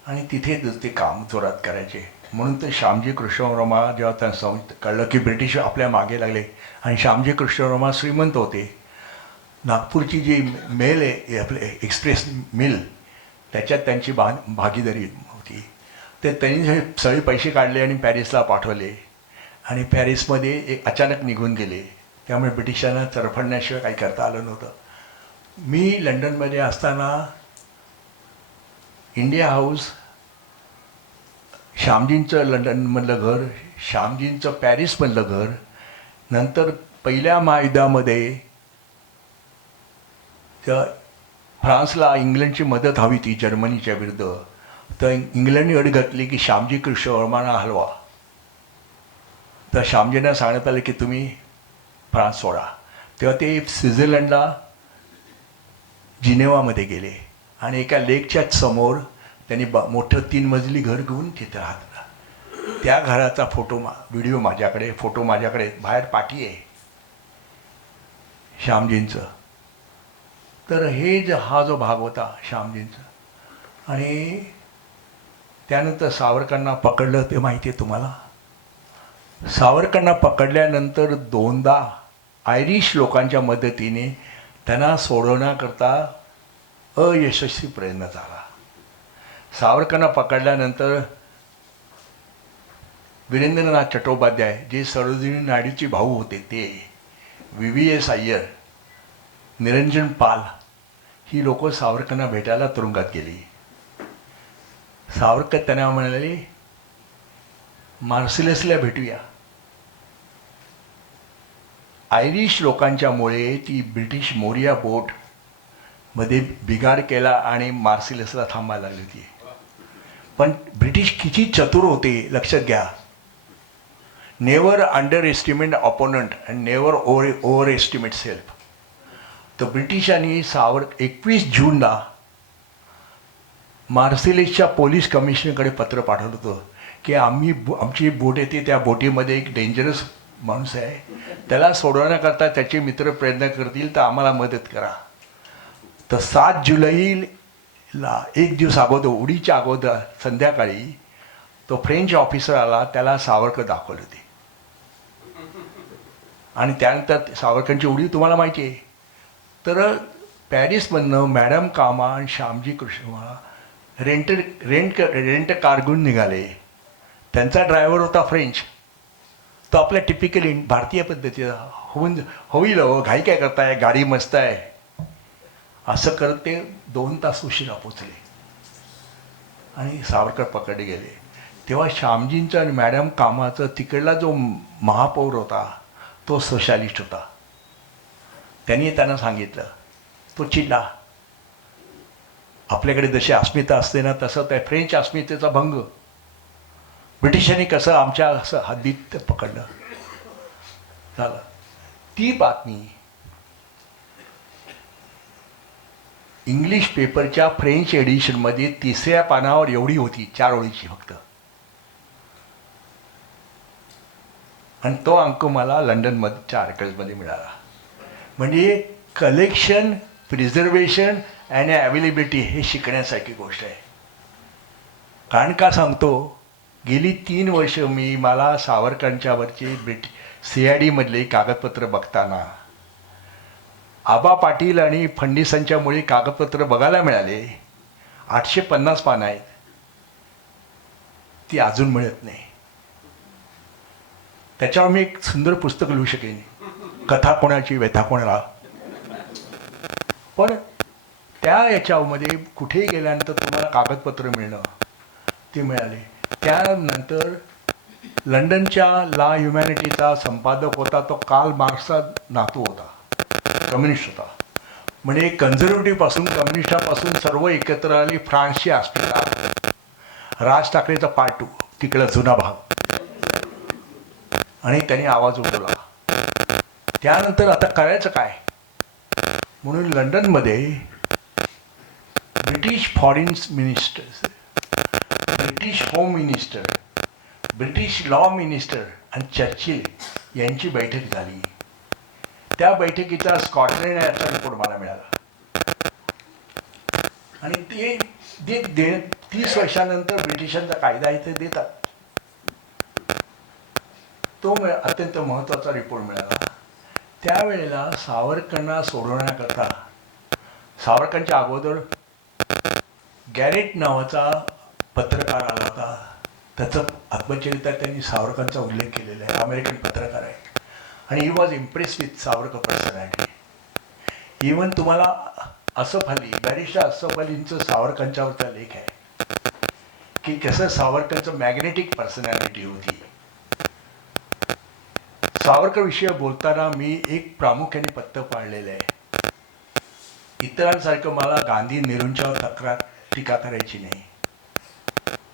आणि तिथे ते काम जोरात करायचे. म्हणून ते श्यामजी कृष्णवर्मा जेव्हा त्यांना कळलं की ब्रिटिश आपल्या मागे लागले आणि श्यामजी कृष्णवर्मा श्रीमंत होते, नागपूरची जी मेल आहे आपले एक्सप्रेस मिल त्याच्यात त्यांची भागीदारी होती. ते त्यांनी हे सगळे पैसे काढले आणि पॅरिसला पाठवले आणि पॅरिसमध्ये एक अचानक निघून गेले. त्यामुळे ब्रिटिशांना चरफडण्याशिवाय काही करता आलं नव्हतं. मी लंडनमध्ये असताना इंडिया हाऊस, श्यामजींचं लंडनमधलं घर, श्यामजींचं पॅरिसमधलं घर, नंतर पहिल्या महायुद्धामध्ये तर फ्रान्सला इंग्लंडची मदत हवी ती जर्मनीच्या विरुद्ध, तर इंग्लंडने अट घातली की श्यामजी कृष्ण वर्मांना हलवा. तर श्यामजींना सांगण्यात आलं की तुम्ही फ्रान्स सोडा. तेव्हा ते स्वित्झर्लंडला जिनेवामध्ये गेले आणि एका लेकच्या समोर त्यांनी मोठं 3 मजली घर घेऊन तिथे राहतात. त्या घराचा व्हिडिओ माझ्याकडे, फोटो माझ्याकडे, बाहेर पाठी आहे श्यामजींचं. तर हे हा जो भाग होता श्यामजींचा. आणि त्यानंतर सावरकरांना पकडलं ते माहिती आहे तुम्हाला. सावरकरांना पकडल्यानंतर 2दा आयरिश लोकांच्या मदतीने त्यांना सोडवण्याकरता अयशस्वी प्रयत्न झाला. सावरकरांना पकडल्यानंतर वीरेंद्रनाथ चट्टोपाध्याय, जे सरोजिनी नायडूचे भाऊ होते, ते VVS अय्यर, निरंजन पाल, ही लोक सावरकरांना भेटायला तुरुंगात गेली. सावरकर त्यांना म्हणाले मार्सिलसला भेटूया. आयरिश लोकांच्यामुळे ती ब्रिटिश मोरिया बोटमध्ये बिघाड केला आणि मार्सिलसला थांबायला लागली होती. पण ब्रिटिश किती चतुर होते लक्षात घ्या. Never underestimate opponent and never overestimate self. तर ब्रिटिशांनी 21 जूनला मार्सिलेसच्या पोलीस कमिशनरकडे पत्र पाठवलं होतं की आमची बोट येते, त्या बोटीमध्ये एक डेंजरस माणूस आहे, त्याला सोडवण्याकरता त्याचे मित्र प्रयत्न करतील तर आम्हाला मदत करा. तर 7 जुलैला, एक दिवस अगोदर, उडीच्या अगोदर संध्याकाळी तो फ्रेंच ऑफिसर आला, त्याला सावरकर दाखवले होते. आणि त्यानंतर सावरकरांची उडी तुम्हाला माहिती आहे. तर पॅरिसमधनं मॅडम कामा आणि श्यामजी कृष्ण रेंट कार घेऊन निघाले. त्यांचा ड्रायव्हर होता फ्रेंच. तो आपल्या टिपिकल भारतीय पद्धतीचा होईल हो, घाई काय करताय, गाडी मस्त आहे, असं करत ते 2 तास उशिरा पोचले आणि सावरकर पकडले गेले. तेव्हा श्यामजींचं आणि मॅडम कामाचं तिकडला जो महापौर होता तो सोशलिस्ट होता. त्यांनी त्यांना सांगितलं, तो चिडला. आपल्याकडे जशी अस्मिता असते ना, तसं त्या फ्रेंच अस्मितेचा भंग ब्रिटिशांनी कसं आमच्या असं हद्दीत पकडलं झालं. ती बातमी इंग्लिश पेपरच्या फ्रेंच एडिशनमध्ये 3ऱ्या पानावर एवढी होती, 4 ओळीची फक्त. आणि तो अंक मला लंडनमधच्या आर्टिकल्समध्ये मिळाला. म्हणजे कलेक्शन, प्रिझर्वेशन आणि अवेलेबिलिटी हे शिकण्यासारखी गोष्ट आहे. कारण का सांगतो, गेली 3 वर्ष मला सावरकरांच्यावरचे CID मधले कागदपत्र बघताना आबा पाटील आणि फडणवीसांच्यामुळे कागदपत्र बघायला मिळाले. 850 पानं आहेत, ती अजून मिळत नाही. त्याच्यावर मी एक सुंदर पुस्तक लिहू शकेन, कथा कोणाची व्यथा कोणाला. पण त्या याच्यामध्ये कुठेही गेल्यानंतर तुम्हाला कागदपत्र मिळणं, ते मिळाले. त्यानंतर लंडनच्या ला ह्युमॅनिटीचा संपादक होता तो कार्ल मार्क्सचा नातू होता, कम्युनिस्ट होता. म्हणजे कन्झर्वेटिव्हपासून कम्युनिस्टापासून सर्व एकत्र आली. फ्रान्सची अस्मिता, राज ठाकरेचा पार्ट 2 तिकडला जुना भाग, आणि त्यांनी आवाज उठवला. त्यानंतर आता करायचं काय म्हणून लंडनमध्ये British foreign minister, British home minister, British law minister आणि चर्चिल यांची बैठक झाली. त्या बैठकीचा स्कॉटलंड याचा रिपोर्ट मला मिळाला. आणि ते 30 वर्षानंतर ब्रिटिशांचा कायदा आहे ते देतात. तो अत्यंत महत्त्वाचा रिपोर्ट मिळाला. त्यावेळेला सावरकरांना सोडवण्याकरता, सावरकरांच्या अगोदर गॅरेट नावाचा पत्रकार आला होता. त्याचं आत्मचरित्रात त्यांनी सावरकरांचा उल्लेख केलेला आहे. अमेरिकन पत्रकार आहे आणि he was impress with Savarkar personality. Even तुम्हाला असफ अली, बॅरिस्टर असफ अलींचं सावरकरांच्यावरचा लेख आहे की कसं सावरकरांचं मॅग्नेटिक पर्सनॅलिटी होती. सावरकर विषयी बोलताना मी एक प्रामुख्याने पत्तं पाळलेलं आहे. इतरांसारखं मला गांधी नेहरूंच्यावर टीका करायची नाही.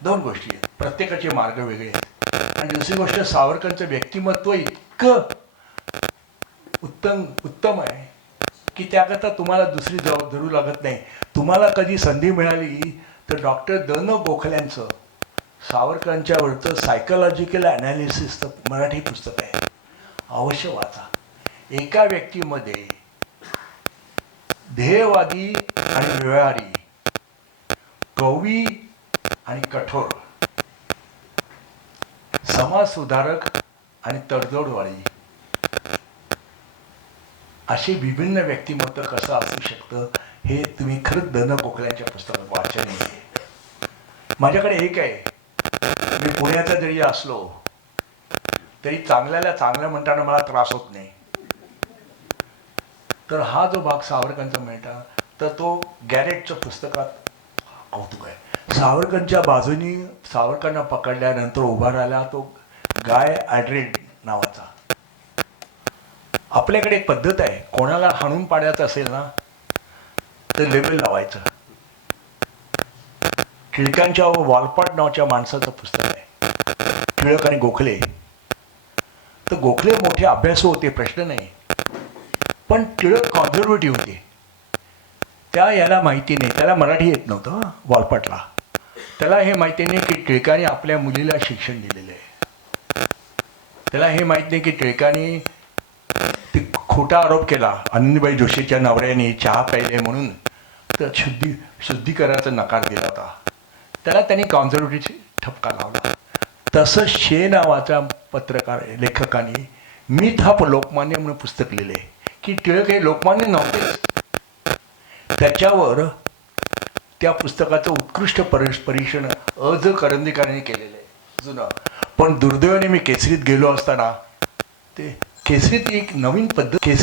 दोन गोष्टी आहेत, प्रत्येकाचे मार्ग वेगळे आहेत. आणि दुसरी गोष्ट, सावरकरांचं व्यक्तिमत्व इतकं उत्तम आहे की त्याकरता तुम्हाला दुसरी जरूर लागत नाही. तुम्हाला कधी संधी मिळाली तर डॉक्टर द.न. गोखल्यांचं सावरकरांच्यावरचं सायकोलॉजिकल ॲनालिसिसचं मराठी पुस्तक आहे, अवश्य वाचा. एका व्यक्तीमध्ये ध्येयवादी आणि व्यवहारी, कवी आणि कठोर, समाजसुधारक आणि तडजोडवाळी असे विभिन्न व्यक्तिमत्व कसं असू शकतं हे तुम्ही खरंच द.न. गोखल्यांच्या पुस्तकात वाचन आहे. माझ्याकडे एक आहे, मी पुण्याचा जरी असलो तरी चांगल्याला चांगलं म्हणताना मला त्रास होत नाही. तर हा जो भाग सावरकरांचा मिळता तर तो गॅरेटच्या पुस्तकात कौतुक आहे. सावरकरांच्या बाजूनी सावरकरांना पकडल्यानंतर उभा राहिला तो गाय ॲड्रेड नावाचा. आपल्याकडे एक पद्धत आहे, कोणाला हाणून पाडायचं असेल ना तर लेबल लावायचं. टिळकांच्या वॉलपॉट नावाच्या माणसाचं पुस्तक आहे, टिळक आणि गोखले. तर गोखले मोठे अभ्यासू होते, प्रश्न नाही, पण टिळक कॉन्झर्वेटिव्ह होते. याला माहिती नाही, त्याला मराठी येत नव्हतं वॉलपॉटला. त्याला हे माहिती नाही की टिळकाने आपल्या मुलीला शिक्षण दिलेलं आहे. त्याला हे माहीत नाही की टिळकाने खोटा आरोप केला आनंदीबाई जोशीच्या नवऱ्याने चहा प्यायले म्हणून, तर शुद्धीकरणाचा नकार दिला होता. त्याला त्यांनी कॉन्झर्वेटिव्ह ठपका लावला. तसं शे नावाच्या पत्रकार लेखकाने मिथ हा लोकमान्य म्हणून पुस्तक लिहिले की टिळक हे लोकमान्य नव्हतेच. त्याच्यावर त्या पुस्तकाचं उत्कृष्ट परीक्षण अज करंदीकरांनी केलेलं आहे जुनं. पण दुर्दैवाने मी केसरीत गेलो असताना ते केसरीत एक नवीन पद्धत आहे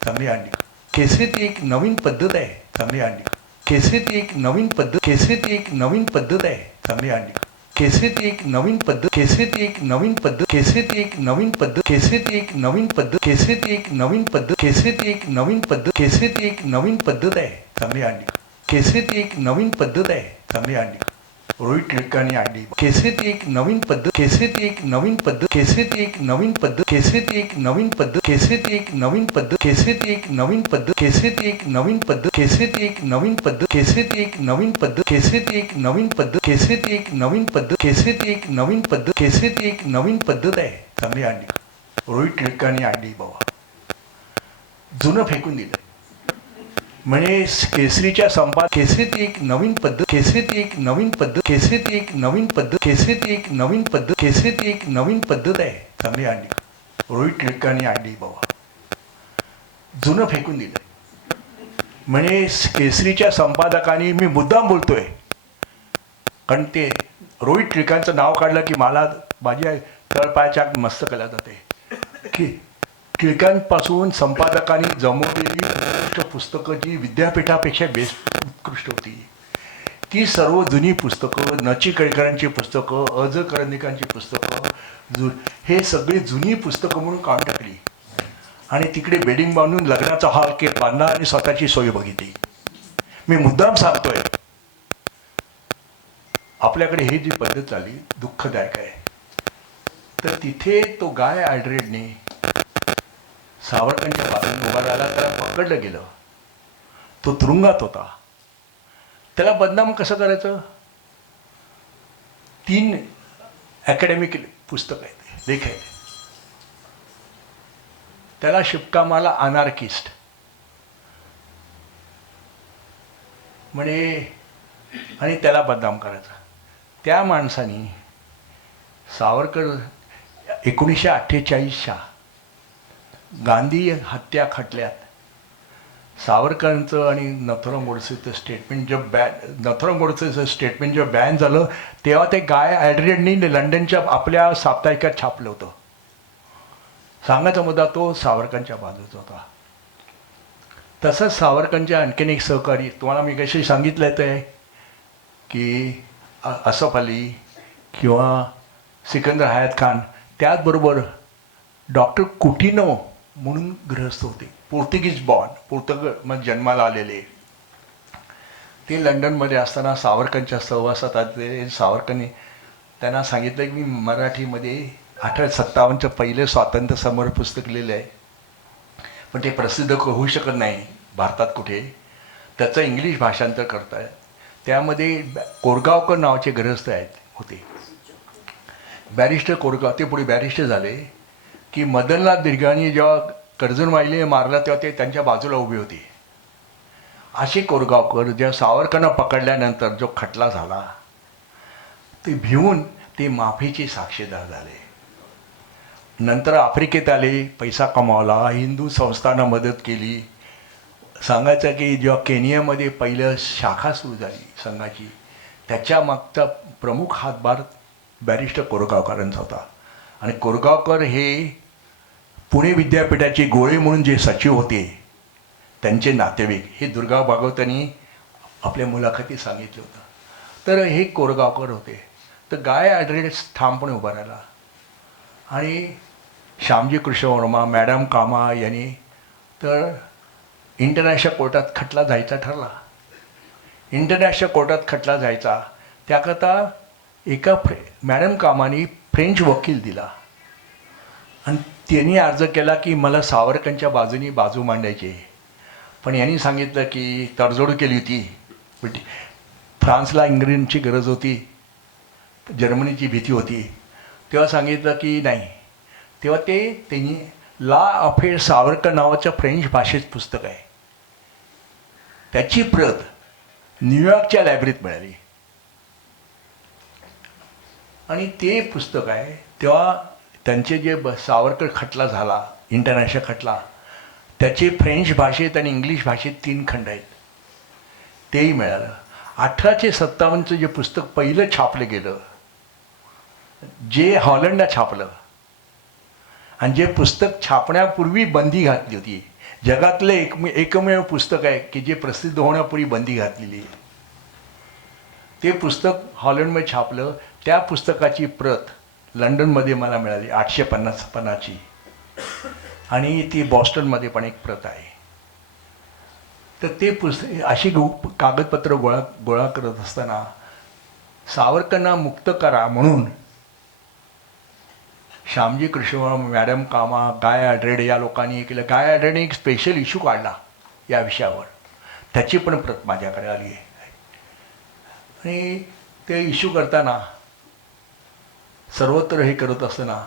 चांगली आणली. केसरीत एक नवीन पद्धत आहे चांगली आणली. केसरीत एक नवीन पद्धत आहे चांगली आणली. केसरीत एक नवीन पद्धत आहे चांगली आणली. केसरीत एक नवीन पद्धत आहे चांगली आणली. रोहित टिळकांनी आणली. केसरीत एक नवीन पद्धत आहे चांगली आणली. रोहित टिळकांनी आणली बाबा. जुनं फेकून दिलं. म्हणजे केसरीच्या केसरीत एक नवीन पद्धत आहे चांगली आणली. रोहित टिळकांनी आणली बाबा. जुनं फेकून दिलं. म्हणजे केसरीच्या संपादकांनी, मी मुद्दाम बोलतोय कारण ते रोहित टिळकांचं नाव काढलं की मला माझ्या तळपायाच्या मस्तकाला जाते की टिळकांपासून संपादकांनी जमवलेली उत्कृष्ट पुस्तकं जी विद्यापीठापेक्षा उत्कृष्ट होती, ती सर्व जुनी पुस्तकं, नची केळकरांची पुस्तकं, अज करंदीकरांची पुस्तकं, हे सगळी जुनी पुस्तकं म्हणून काढून टाकली आणि तिकडे बेडिंग बांधून लग्नाचा हॉल केक बांधला आणि स्वतःची सोय बघितली. मी मुद्दाम सांगतोय, आपल्याकडे ही जी पद्धत झाली दुःखदायक आहे. तर तिथे तो गाय ॲड्रेडने सावरकरांच्या बाजूने उभा राहिला, त्याला पकडलं गेलं. तो तुरुंगात होता. त्याला बदनाम कसं करायचं? 3 अकॅडमिक पुस्तक आहेत, लेख आहेत. त्याला शिपका मारला अनार्किस्ट म्हणे आणि त्याला बदनाम करायचा. त्या माणसाने सावरकर 1948च्या गांधी हत्या खटल्यात सावरकरांचं आणि नथुराम गोडसेचं स्टेटमेंट नथुराम गोडसेचं स्टेटमेंट जेव्हा बॅन झालं तेव्हा ते गाय ॲड्रियननी लंडनच्या आपल्या साप्ताहिकात छापलं होतं. सांगायचा मुद्दा तो सावरकरांच्या बाजूचा होता. तसंच सावरकरांचे आणखीन एक सहकारी तुम्हाला मी कशी सांगितलं आहे की असफ अली किंवा सिकंदर हयात खान, त्याचबरोबर डॉक्टर कुटिनो म्हणून गृहस्थ होते, पोर्तुगीज म्हणजे जन्माला आलेले. ते लंडनमध्ये असताना सावरकरांच्या सहवासात आले. सावरकरांनी त्यांना सांगितलं की मी मराठीमध्ये 1857चं पहिलं स्वातंत्र्य समर पुस्तक लिहिलं आहे, पण ते प्रसिद्ध होऊ शकत नाही भारतात कुठे, त्याचं इंग्लिश भाषांतर करत आहे. त्यामध्ये कोरगावकर नावाचे गृहस्थ होते. बॅरिस्टर कोरगाव, ते पुढे बॅरिस्टर झाले. की मदनलाल दीर्घांनी जेव्हा कर्जन वाहिले मारला तेव्हा ते त्यांच्या बाजूला उभे होते. असे कोरगावकर जेव्हा सावरकरांना पकडल्यानंतर जो खटला झाला ते भिवून ते माफीचे साक्षीदार झाले. नंतर आफ्रिकेत आले, पैसा कमावला, हिंदू संस्थांना मदत केली. सांगायचं की जेव्हा केनियामध्ये पहिलं शाखा सुरू झाली संघाची, त्याच्या मागचा प्रमुख हातभार बॅरिस्टर कोरगावकरांचा होता. आणि कोरगावकर हे पुणे विद्यापीठाचे गोळे म्हणून जे सचिव होते त्यांचे नातेवाईक, हे दुर्गा भागवतांनी आपल्या मुलाखतीत सांगितलं होतं. तर हे कोरगावकर होते. तर गाय ॲड्रेस ठामपणे उभा राहिला. आणि श्यामजी कृष्ण वर्मा, मॅडम कामा यांनी तर इंटरनॅशनल कोर्टात खटला जायचा ठरला. इंटरनॅशनल कोर्टात खटला जायचा त्याकरता मॅडम कामानी फ्रेंच वकील दिला आणि त्यांनी अर्ज केला की मला सावरकरांच्या बाजूनी बाजू मांडायची. पण यांनी सांगितलं की तडजोड केली होती. फ्रान्सला इंग्रजांची गरज होती, जर्मनीची भीती होती, तेव्हा सांगितलं की नाही. तेव्हा त्यांनी ला अफेअर सावरकर नावाचं फ्रेंच भाषेत पुस्तक आहे, त्याची प्रत न्यूयॉर्कच्या लायब्ररीत मिळाली. आणि ते पुस्तक आहे. तेव्हा त्यांचे जे सावरकर खटला झाला इंटरनॅशनल खटला, त्याचे फ्रेंच भाषेत आणि इंग्लिश भाषेत 3 खंड आहेत, तेही मिळालं. 1857चं जे पुस्तक पहिलं छापलं गेलं, जे हॉलंडला छापलं, आणि जे पुस्तक छापण्यापूर्वी बंदी घातली होती, जगातलं एकमेव पुस्तक आहे की जे प्रसिद्ध होण्यापूर्वी बंदी घातलेली आहे, ते पुस्तक हॉलंडमध्ये छापलं. त्या पुस्तकाची प्रत लंडनमध्ये मला मिळाली 850 पानाची, आणि ती बॉस्टनमध्ये पण एक प्रत आहे. तर ते पुस्तक अशी कागदपत्र गोळा करत असताना सावरकरांना मुक्त करा म्हणून श्यामजी कृष्ण, मॅडम कामा, गाय ॲड्रेड या लोकांनी केलं. गाय ॲड्रेडने एक स्पेशल इश्यू काढला या विषयावर, त्याची पण प्रत माझ्याकडे आली आहे. आणि ते इश्यू करताना सर्वत्र हे करत असताना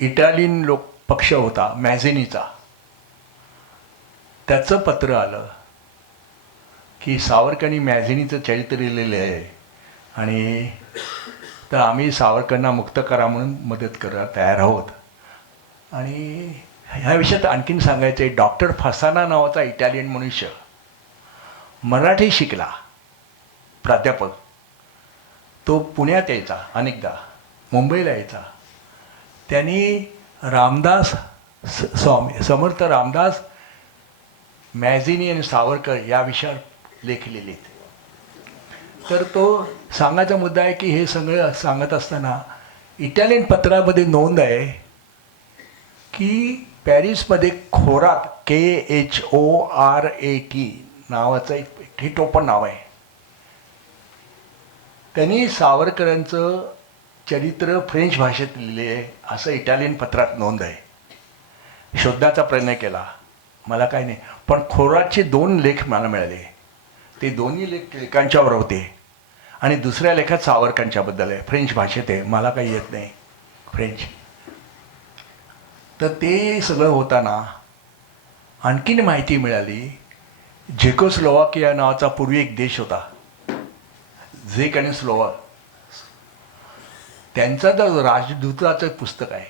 इटालियन पक्ष होता मॅझेनीचा, त्याचं पत्र आलं की सावरकरांनी मॅझेनीचं चरित्र लिहिलेलं आहे आणि तर आम्ही सावरकरांना मुक्त करा म्हणून मदत करायला तयार आहोत. आणि ह्या विषयात आणखीन सांगायचं आहे, डॉक्टर फसाना नावाचा इटालियन मनुष्य मराठी शिकला, प्राध्यापक, तो पुण्यात यायचा, अनेकदा मुंबईला यायचा. त्यांनी रामदास स्वामी समर्थ रामदास मॅझिनी आणि सावरकर या विषयावर लेख लिहिले. तर तो सांगायचा मुद्दा आहे की हे सगळं सांगत असताना इटालियन पत्रामध्ये नोंद आहे की पॅरिसमध्ये खोरात KHORAT नावाचं हे टोपण नाव आहे. त्यांनी सावरकरांचं चरित्र फ्रेंच भाषेत लिहिले आहे असं इटालियन पत्रात नोंद आहे. शोधण्याचा प्रयत्न केला, मला काही नाही. पण खोरातचे 2 लेख मला मिळाले. ते दोन्ही लेख टिळकांच्यावर होते आणि दुसऱ्या लेखात सावरकरांच्याबद्दल आहे, फ्रेंच भाषेत आहे, मला काही येत नाही फ्रेंच. तर ते सगळं होताना आणखीन माहिती मिळाली. झेकोस्लोवाकिया नावाचा पूर्वी एक देश होता, झेक आणि स्लोवाक, त्यांचा जो राजदूताचं पुस्तक आहे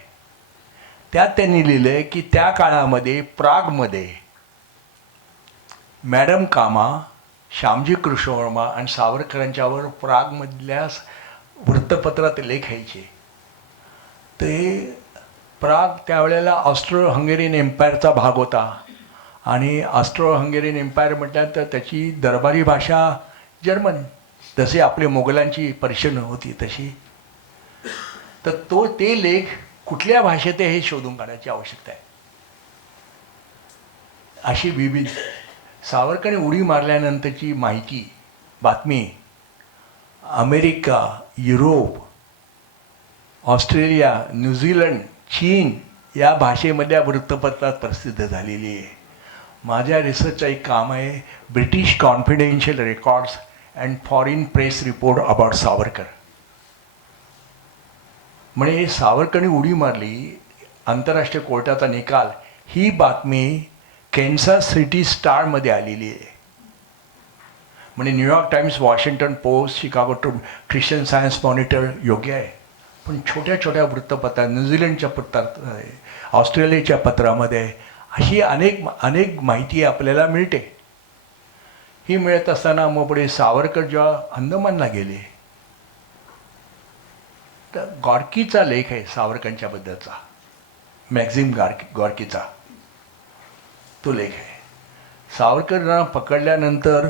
त्यात त्यांनी लिहिलं आहे की त्या काळामध्ये प्रागमध्ये मॅडम कामा, श्यामजी कृष्ण वर्मा आणि सावरकरांच्यावर प्रागमधल्या वृत्तपत्रात लेख यायचे. ते प्राग त्यावेळेला ऑस्ट्रो हंगेरियन एम्पायरचा भाग होता आणि ऑस्ट्रो हंगेरियन एम्पायर म्हटल्यानंतर त्याची दरबारी भाषा जर्मन, जसे आपले मोगलांची पर्शियन होती तशी. तर ते लेख कुठल्या भाषेत आहे हे शोधून काढायची आवश्यकता आहे. अशी विविध सावरकरांनी उडी मारल्यानंतरची माहिती, बातमी अमेरिका, युरोप, ऑस्ट्रेलिया, न्यूझीलंड, चीन या भाषेमधल्या वृत्तपत्रात प्रसिद्ध झालेली आहे. माझ्या रिसर्चचं एक काम आहे, British confidential records and foreign press report about Savarkar. म्हणजे सावरकरांनी उडी मारली, आंतरराष्ट्रीय कोर्टाचा निकाल, ही बातमी कॅन्सास सिटी स्टारमध्ये आलेली आहे. म्हणजे New York times, Washington post, Chicago Christian science monitor योग्य आहे, पण छोट्या छोट्या वृत्तपत्रात, न्यूझीलंडच्या पत्रात, ऑस्ट्रेलियाच्या पत्रामध्ये अशी अनेक माहिती आपल्याला मिळते. ही मिळत असताना मग पुढे सावरकर जेव्हा अंदमानला गेले, तर गॉर्कीचा लेख आहे सावरकरांच्याबद्दलचा, मॅक्झिम गॉर्कीचा तो लेख आहे. सावरकरांना पकडल्यानंतर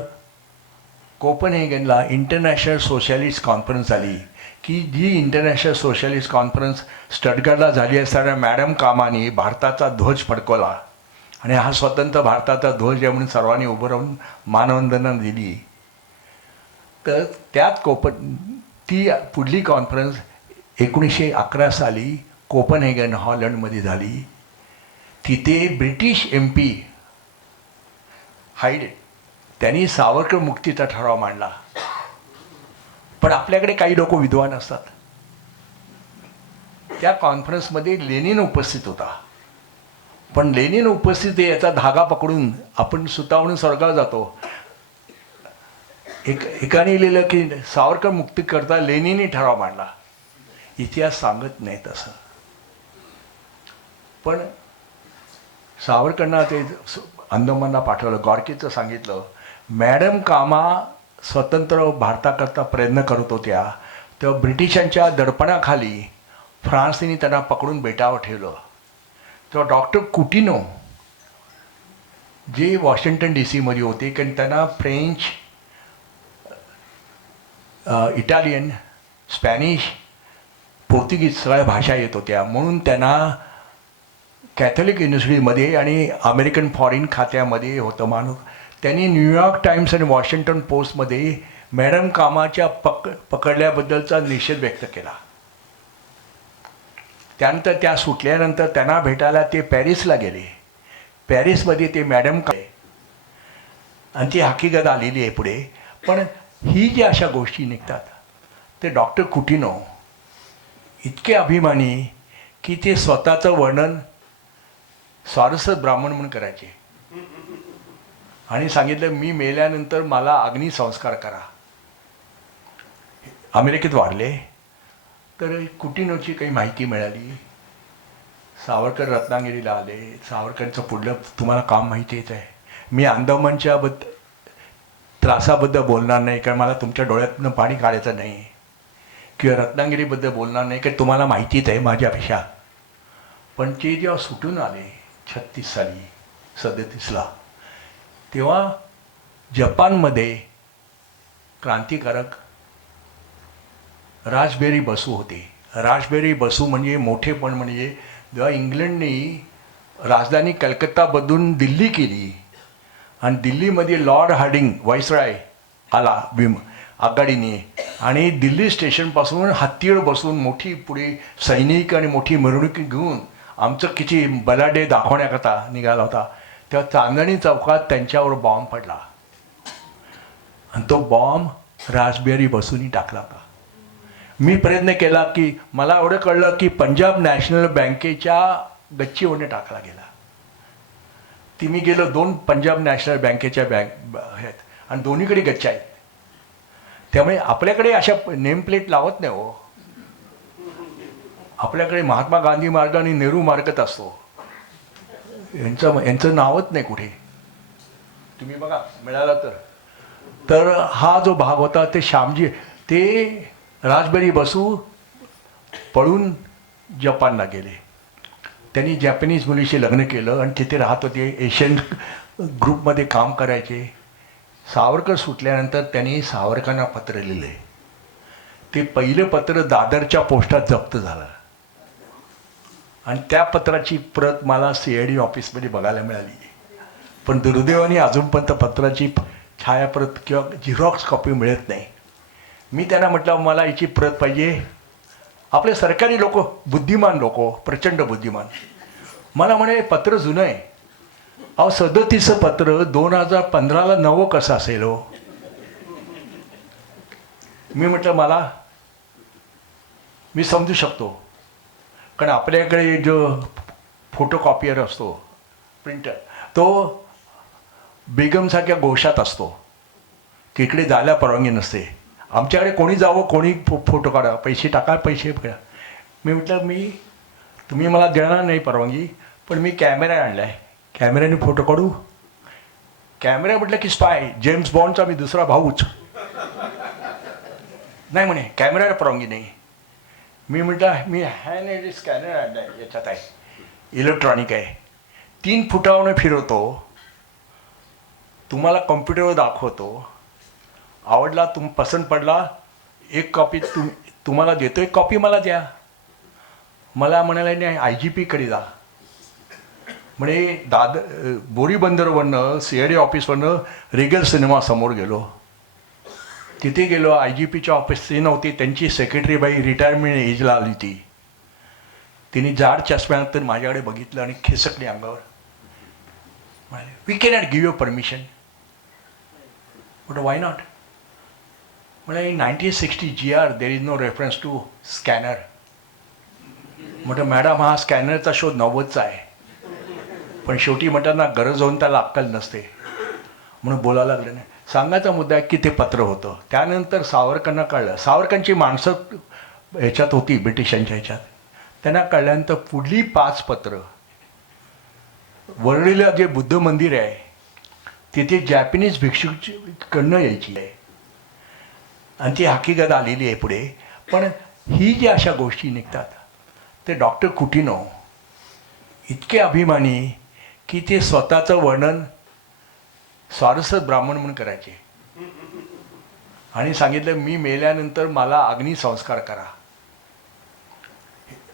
कोपनहेगनला इंटरनॅशनल सोशलिस्ट कॉन्फरन्स आली, की जी इंटरनॅशनल सोशलिस्ट कॉन्फरन्स स्टटगार्डला झाली असताना मॅडम कामाने भारताचा ध्वज फडकवला आणि हा स्वतंत्र भारताचा ध्वज आहे म्हणून सर्वांनी उभं राहून मानवंदना दिली. तर त्यात ती पुढली कॉन्फरन्स 1911 साली कोपनहेगन, हॉलंडमध्ये झाली. तिथे ब्रिटिश MP हाईड त्यांनी सावरकर मुक्तीचा ठराव मांडला. पण आपल्याकडे काही लोक विद्वान असतात. त्या कॉन्फरन्समध्ये लेनिन उपस्थित होता, पण लेनिन उपस्थित याचा धागा पकडून आपण सुतावून स्वर्गावर जातो. एकाने लिहिलं की सावरकर मुक्ती करता लेनिननी ठराव मांडला. इतिहास सांगत नाही तसं. पण सावरकरांना ते अंदमानला पाठवलं. गॉर्कीचं सांगितलं, मॅडम कामा स्वतंत्र भारताकरता प्रयत्न करत होत्या, तेव्हा ब्रिटिशांच्या दडपणाखाली फ्रान्सने त्यांना पकडून बेटावर ठेवलं. तेव्हा डॉक्टर कुटिनो जे वॉशिंग्टन DC मध्ये होते, कारण त्यांना फ्रेंच, इटालियन, स्पॅनिश, पोर्तुगीज सगळ्या भाषा येत होत्या, म्हणून त्यांना कॅथोलिक युनिव्हर्सिटीमध्ये आणि अमेरिकन फॉरेन खात्यामध्ये होतं माणूस. त्यांनी न्यूयॉर्क टाइम्स आणि वॉशिंग्टन पोस्टमध्ये मॅडम कामाच्या पकडल्याबद्दलचा निषेध व्यक्त केला. त्यानंतर त्या सुटल्यानंतर त्यांना भेटायला ते पॅरिसला गेले. पॅरिसमध्ये ते मॅडम आणि ती हकीकत आलेली आहे पुढे. पण ही जी अशा गोष्टी निघतात, ते डॉक्टर कुटिनो इतके अभिमानी की ते स्वतःचं वर्णन स्वारस्य ब्राह्मण म्हणून करायचे आणि सांगितलं, मी मेल्यानंतर मला अग्निसंस्कार करा. अमेरिकेत वाढले. तर कुटिनोची काही माहिती मिळाली. सावरकर रत्नागिरीला आले. सावरकरांचं पुढलं तुम्हाला काम माहितीच आहे. मी अंदमानच्या त्रासाबद्दल बोलणार नाही, कारण मला तुमच्या डोळ्यातनं पाणी काढायचं नाही, किंवा रत्नागिरीबद्दल बोलणार नाही, कारण तुम्हाला माहितीच आहे माझ्यापेक्षा. पण ते जेव्हा सुटून आले 36 साली 37ला, तेव्हा जपानमध्ये क्रांतिकारक रासबेरी बसू होते. रासबेरी बसू म्हणजे मोठेपण, म्हणजे जेव्हा इंग्लंडने राजधानी कलकत्ता बदलून दिल्ली केली आणि दिल्लीमध्ये लॉर्ड हार्डिंग व्हाईसरॉय आला आघाडीने, आणि दिल्ली स्टेशनपासून हत्तीवर बसून मोठी पुढे सैनिक आणि मोठी मिरवणूक घेऊन आमचं किती बलाढ्य दाखवण्याकरता निघाला होता, तेव्हा चांदणी चौकात त्यांच्यावर बॉम्ब पडला आणि तो बॉम्ब रासबेरी बसूनी टाकला होता. मी प्रयत्न केला की मला एवढं कळलं की पंजाब नॅशनल बँकेच्या गच्चीवरने टाकला गेला. ती मी गेलो, 2 पंजाब नॅशनल बँकेच्या बँक आहेत आणि दोन्हीकडे गच्च्या आहेत. त्यामुळे आपल्याकडे अशा नेमप्लेट लावत नाही हो. आपल्याकडे महात्मा गांधी मार्ग आणि नेहरू मार्गच असतो. यांचं नावच नाही कुठे. तुम्ही बघा मिळाला तर हा जो भाग होता ते श्यामजी, ते रासबिहारी बसू पळून जपानला गेले. त्यांनी जॅपनीज मुलीशी लग्न केलं आणि तिथे राहत होते. एशियन ग्रुपमध्ये काम करायचे. सावरकर सुटल्यानंतर त्यांनी सावरकरांना पत्र लिहिले. ते पहिलं पत्र दादरच्या पोस्टात जप्त झालं आणि त्या पत्राची प्रत मला CID ऑफिसमध्ये बघायला मिळाली. पण दुर्दैवाने अजूनपर्यंत पत्राची छायाप्रत किंवा झिरॉक्स कॉपी मिळत नाही. मी त्यांना म्हटलं मला याची प्रत पाहिजे. आपले सरकारी लोक, बुद्धिमान लोक, प्रचंड बुद्धिमान, मला म्हणे पत्र जुनं आहे. अहो 37 पत्र 2015ला नवं कसं असेल हो. मी म्हटलं मी समजू शकतो, कारण आपल्याकडे जो फोटोकॉपियर असतो, प्रिंटर, तो बेगमसारख्या गोशात असतो, तिकडे जायला परवानगी नसते. आमच्याकडे कोणी जावं, कोणी फोटो काढा, पैसे टाका, पैसे घ्या. मी म्हटलं तुम्ही मला देणार नाही परवानगी, पण मी कॅमेरा आणला आहे, कॅमेऱ्याने फोटो काढू. कॅमेरा म्हटलं की स्पाय, जेम्स बॉन्डचा मी दुसरा भाऊच. नाही म्हणे कॅमेऱ्याला परवानगी नाही. मी म्हटलं मी हँड एडिट स्कॅनर आणला आहे, याच्यात आहे, इलेक्ट्रॉनिक आहे, 3 फुटावरून फिरवतो, तुम्हाला कॉम्प्युटरवर दाखवतो, आवडला, पसंत पडला, एक कॉपी तुम्हाला देतो, एक कॉपी मला द्या. मला म्हणाला नाही IGPकडे जा म्हणे. बोरी बंदरवरनं CID ऑफिसवरनं रिगल सिनेमा समोर गेलो. तिथे गेलो, IGPच्या ऑफिस ते नव्हती, त्यांची सेक्रेटरी बाई रिटायरमेंट एजला आली ती. तिने जाड चष्म्यानंतर माझ्याकडे बघितलं आणि खेसकली अंगावर. म्हणाले we cannot give you permission. म्हटलं वाय नॉट. म्हटलं in 1960 GR there is no reference to scanner. म्हटलं मॅडम हा स्कॅनरचा शोध 90चा आहे, पण शेवटी म्हटलं ना गरज होऊन त्याला अक्कल नसते म्हणून बोलायला लागलं नाही. सांगायचा मुद्दा आहे की ते पत्र होतं. त्यानंतर सावरकरांना कळलं, सावरकरांची माणसं ह्याच्यात होती ब्रिटिशांच्या ह्याच्यात, त्यांना कळल्यानंतर पुढली 5 पत्र वरळीला जे बुद्ध मंदिर आहे तिथे जॅपनीज भिक्षुकडनं यायची आहे आणि ती हकीकत आलेली आहे पुढे. पण ही जी अशा गोष्टी निघतात ते डॉक्टर कुटिनो इतके अभिमानी की ते स्वतःचं वर्णन स्वारस्य ब्राह्मण म्हणून करायचे आणि सांगितलं मी मेल्यानंतर मला अग्निसंस्कार करा.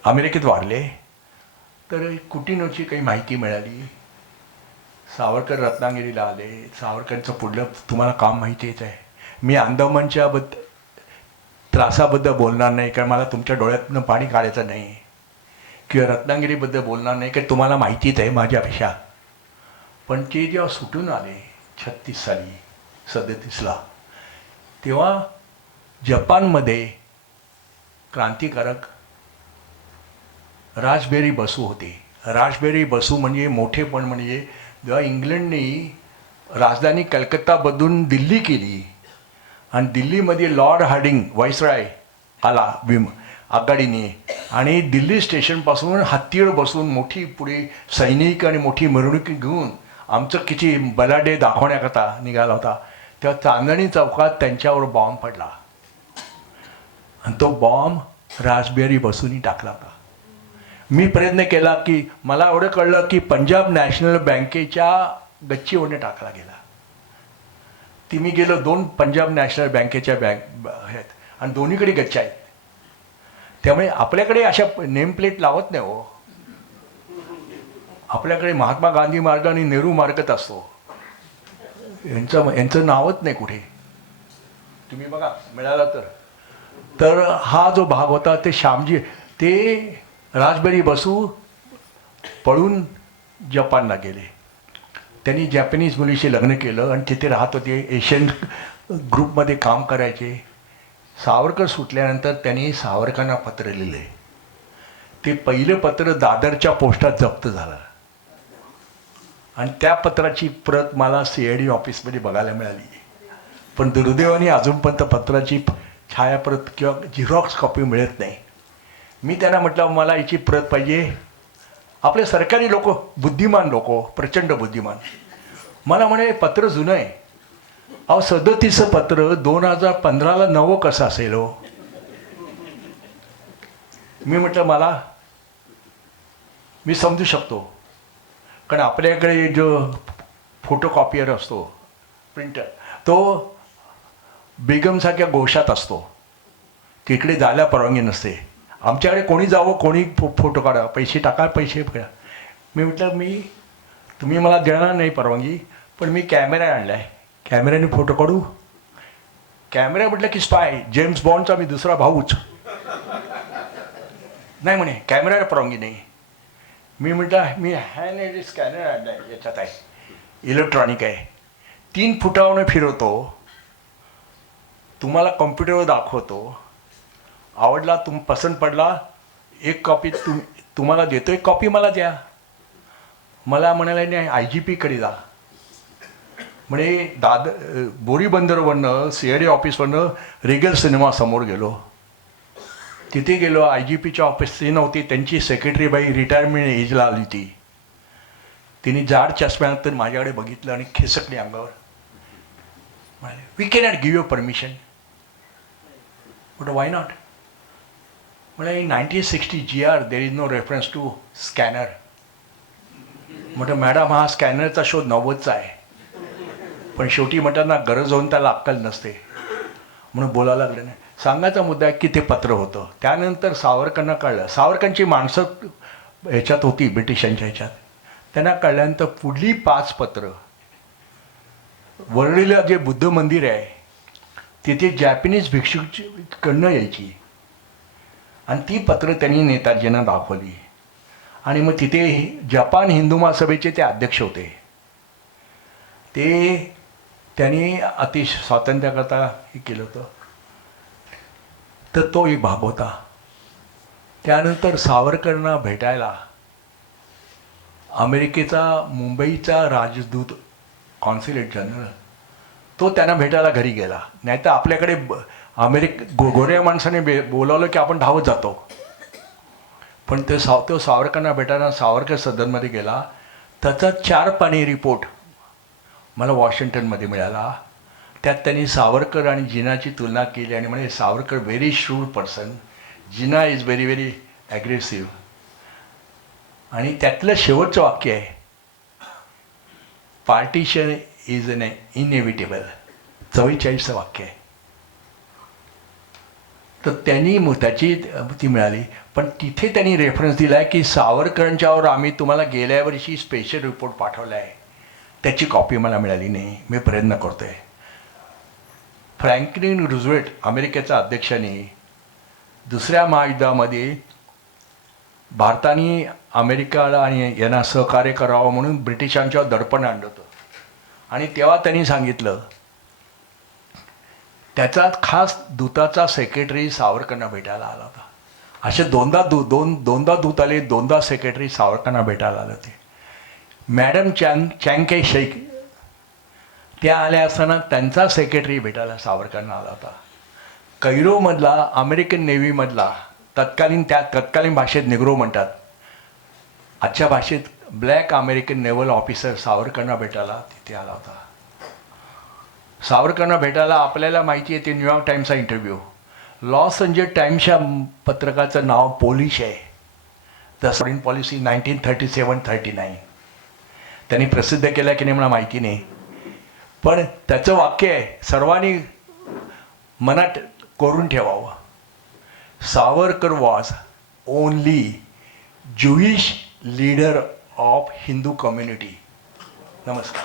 अमेरिकेत वाढले तर कुटिनोची काही माहिती मिळाली. सावरकर रत्नागिरीला आले. सावरकरांचं पुढलं तुम्हाला काम माहितीच आहे. मी अंदमानच्या त्रासाबद्दल बोलणार नाही, कारण मला तुमच्या डोळ्यातनं पाणी काढायचं नाही, किंवा रत्नागिरीबद्दल बोलणार नाही, कारण तुम्हाला माहितीच आहे माझ्यापेक्षा. पण ते जेव्हा सुटून आले 36 साली 37ला, तेव्हा जपानमध्ये क्रांतिकारक रासबिहारी बसू होते. रासबिहारी बसू म्हणजे मोठेपण म्हणजे जेव्हा इंग्लंडने राजधानी कलकत्ता बदलून दिल्ली केली आणि दिल्लीमध्ये लॉर्ड हार्डिंग व्हाईसरॉय आला आघाडीने आणि दिल्ली स्टेशनपासून हत्तीवर बसून मोठी पुढे सैनिक आणि मोठी मिरवणूक घेऊन आमचं किती बलाढ्य दाखवण्याकरता निघाला होता, तेव्हा चांदणी चौकात त्यांच्यावर बॉम्ब पडला आणि तो बॉम्ब रासबिहारी बसूंनी टाकला होता. मी प्रयत्न केला की मला एवढं कळलं की पंजाब नॅशनल बँकेच्या गच्चीवरने टाकला गेला. ती मी गेलो 2 पंजाब नॅशनल बँकेच्या बँक आहेत आणि दोन्हीकडे गच्च्या आहेत. त्यामुळे आपल्याकडे अशा नेमप्लेट लावत नाही हो. आपल्याकडे महात्मा गांधी मार्ग आणि नेहरू मार्गच असतो. यांचं नावच नाही कुठे. तुम्ही बघा मिळाला तर हा जो भाग होता ते श्यामजी, ते रासबिहारी बसू पळून जपानला गेले. त्यांनी जॅपनीज मुलीशी लग्न केलं आणि तिथे राहत होते. एशियन ग्रुपमध्ये काम करायचे. सावरकर सुटल्यानंतर त्यांनी सावरकरांना पत्र लिहिले. ते पहिलं पत्र दादरच्या पोस्टात जप्त झालं आणि त्या पत्राची प्रत मला CID ऑफिसमध्ये बघायला मिळाली. पण दुर्दैवाने अजूनपर्यंत पत्राची छायाप्रत किंवा झिरॉक्स कॉपी मिळत नाही. मी त्यांना म्हटलं मला याची प्रत पाहिजे. आपले सरकारी लोक, बुद्धिमान लोक, प्रचंड बुद्धिमान, मला म्हणे पत्र जुनं आहे. अहो 37 पत्र 2015ला नवं कसं असेल हो. मी म्हटलं मी समजू शकतो, कारण आपल्याकडे जो फोटोकॉपियर असतो, प्रिंटर, तो बेगमसारख्या गोशात असतो, तिकडे जायला परवानगी नसते. आमच्याकडे कोणी जावं, कोणी फोटो काढा, पैसे टाका, पैसे करा. मी म्हटलं तुम्ही मला देणार नाही परवानगी, पण मी कॅमेरा आणला आहे, कॅमेऱ्याने फोटो काढू. कॅमेरा म्हटलं की स्पाय, जेम्स बॉन्डचा मी दुसरा भाऊच. नाही म्हणे कॅमेऱ्याला परवानगी नाही. मी म्हटलं मी हँड एड स्कॅनर आणला आहे, याच्यात आहे, इलेक्ट्रॉनिक आहे, 3 फुटावरून फिरवतो, तुम्हाला कॉम्प्युटरवर दाखवतो, आवडला, पसंत पडला, एक कॉपी तुम्हाला देतो, एक कॉपी मला द्या. मला म्हणाला नाही IGP जा. म्हणे बोरीबंदरवरनं CID ऑफिसवरनं रिगल सिनेमा समोर गेलो. तिथे गेलो, IGPच्या ऑफिस ती नव्हती, त्यांची सेक्रेटरी बाई रिटायरमेंट एजला आली होती. तिने जाड चष्म्यानंतर माझ्याकडे बघितलं आणि खेसकली अंगावर. म्हणाले we cannot give you permission. म्हटलं वाय नॉट. म्हटलं in 1960 GR there is no reference to scanner. म्हटलं मॅडम हा स्कॅनरचा शोध 90चा आहे, पण शेवटी म्हणतात ना गरज होऊन त्याला अक्कल नसते, म्हणून बोलायला लागलं नाही. सांगायचा मुद्दा आहे की ते पत्र होतं. त्यानंतर सावरकरांना कळलं, सावरकरांची माणसं ह्याच्यात होती ब्रिटिशांच्या ह्याच्यात, त्यांना कळल्यानंतर पुढली 5 पत्र, वरळीला जे बुद्ध मंदिर आहे तिथे जॅपनीज भिक्षुकडनं यायची, आणि ती पत्र त्यांनी नेताजींना दाखवली. आणि मग तिथे जपान हिंदू महासभेचे ते अध्यक्ष होते, ते त्यांनी अतिशय स्वातंत्र्याकरता हे केलं होतं. तर तो एक भाग होता. त्यानंतर सावरकरांना भेटायला अमेरिकेचा मुंबईचा राजदूत, कॉन्सुलेट जनरल, तो त्यांना भेटायला घरी गेला. नाही तर आपल्याकडे गोऱ्या माणसाने बोलावलं की आपण धावत जातो. पण तो सावरकरांना भेटायला सावरकर सदनमध्ये गेला. त्याचा 4 पानी रिपोर्ट मला वॉशिंग्टनमध्ये मिळाला. त्यात त्यांनी सावरकर आणि जिनाची तुलना केली आणि म्हणे Savarkar very shrewd person, Jinnah is very very aggressive. आणि त्यातलं शेवटचं वाक्य आहे, पार्टिशन इज एन इनएव्हिटेबल, 44चं वाक्य आहे. तर त्यांनी त्याची ती मिळाली. पण तिथे त्यांनी रेफरन्स दिला आहे की सावरकरांच्यावर आम्ही तुम्हाला गेल्या वर्षी स्पेशल रिपोर्ट पाठवला आहे, त्याची कॉपी मला मिळाली नाही, मी प्रयत्न करतो आहे. फ्रँकलिन रुझवेल्ट अमेरिकेच्या अध्यक्षांनी 2ऱ्या महायुद्धामध्ये भारताने अमेरिकाला आणि यांना सहकार्य करावं म्हणून ब्रिटिशांच्यावर दडपण आणलं होतं. आणि तेव्हा त्यांनी सांगितलं, त्याचा खास दूताचा सेक्रेटरी सावरकरांना भेटायला आला होता. असे दोनदा दूत आले, 2दा सेक्रेटरी सावरकरांना भेटायला आले होते. मॅडम चँके शेख त्या आल्या असताना त्यांचा सेक्रेटरी भेटायला सावरकरांना आला होता. कैरोमधला अमेरिकन नेव्हीमधला तत्कालीन भाषेत निग्रो म्हणतात, आजच्या भाषेत ब्लॅक अमेरिकन नेव्हल ऑफिसर सावरकरांना भेटायला तिथे आला होता. सावरकरांना भेटायला आपल्याला माहिती आहे ते न्यूयॉर्क टाईम्सचा इंटरव्ह्यू, लॉस एंजल्स टाईम्सच्या पत्रकाचं नाव पोलिश आहे, द फॉरेन पॉलिसी 1937-39. त्यांनी प्रसिद्ध केलं की नाही मला माहिती नाही, पण त्याचं वाक्य आहे, सर्वांनी मनात कोरून ठेवावं, Savarkar was only Jewish leader of Hindu community. नमस्कार.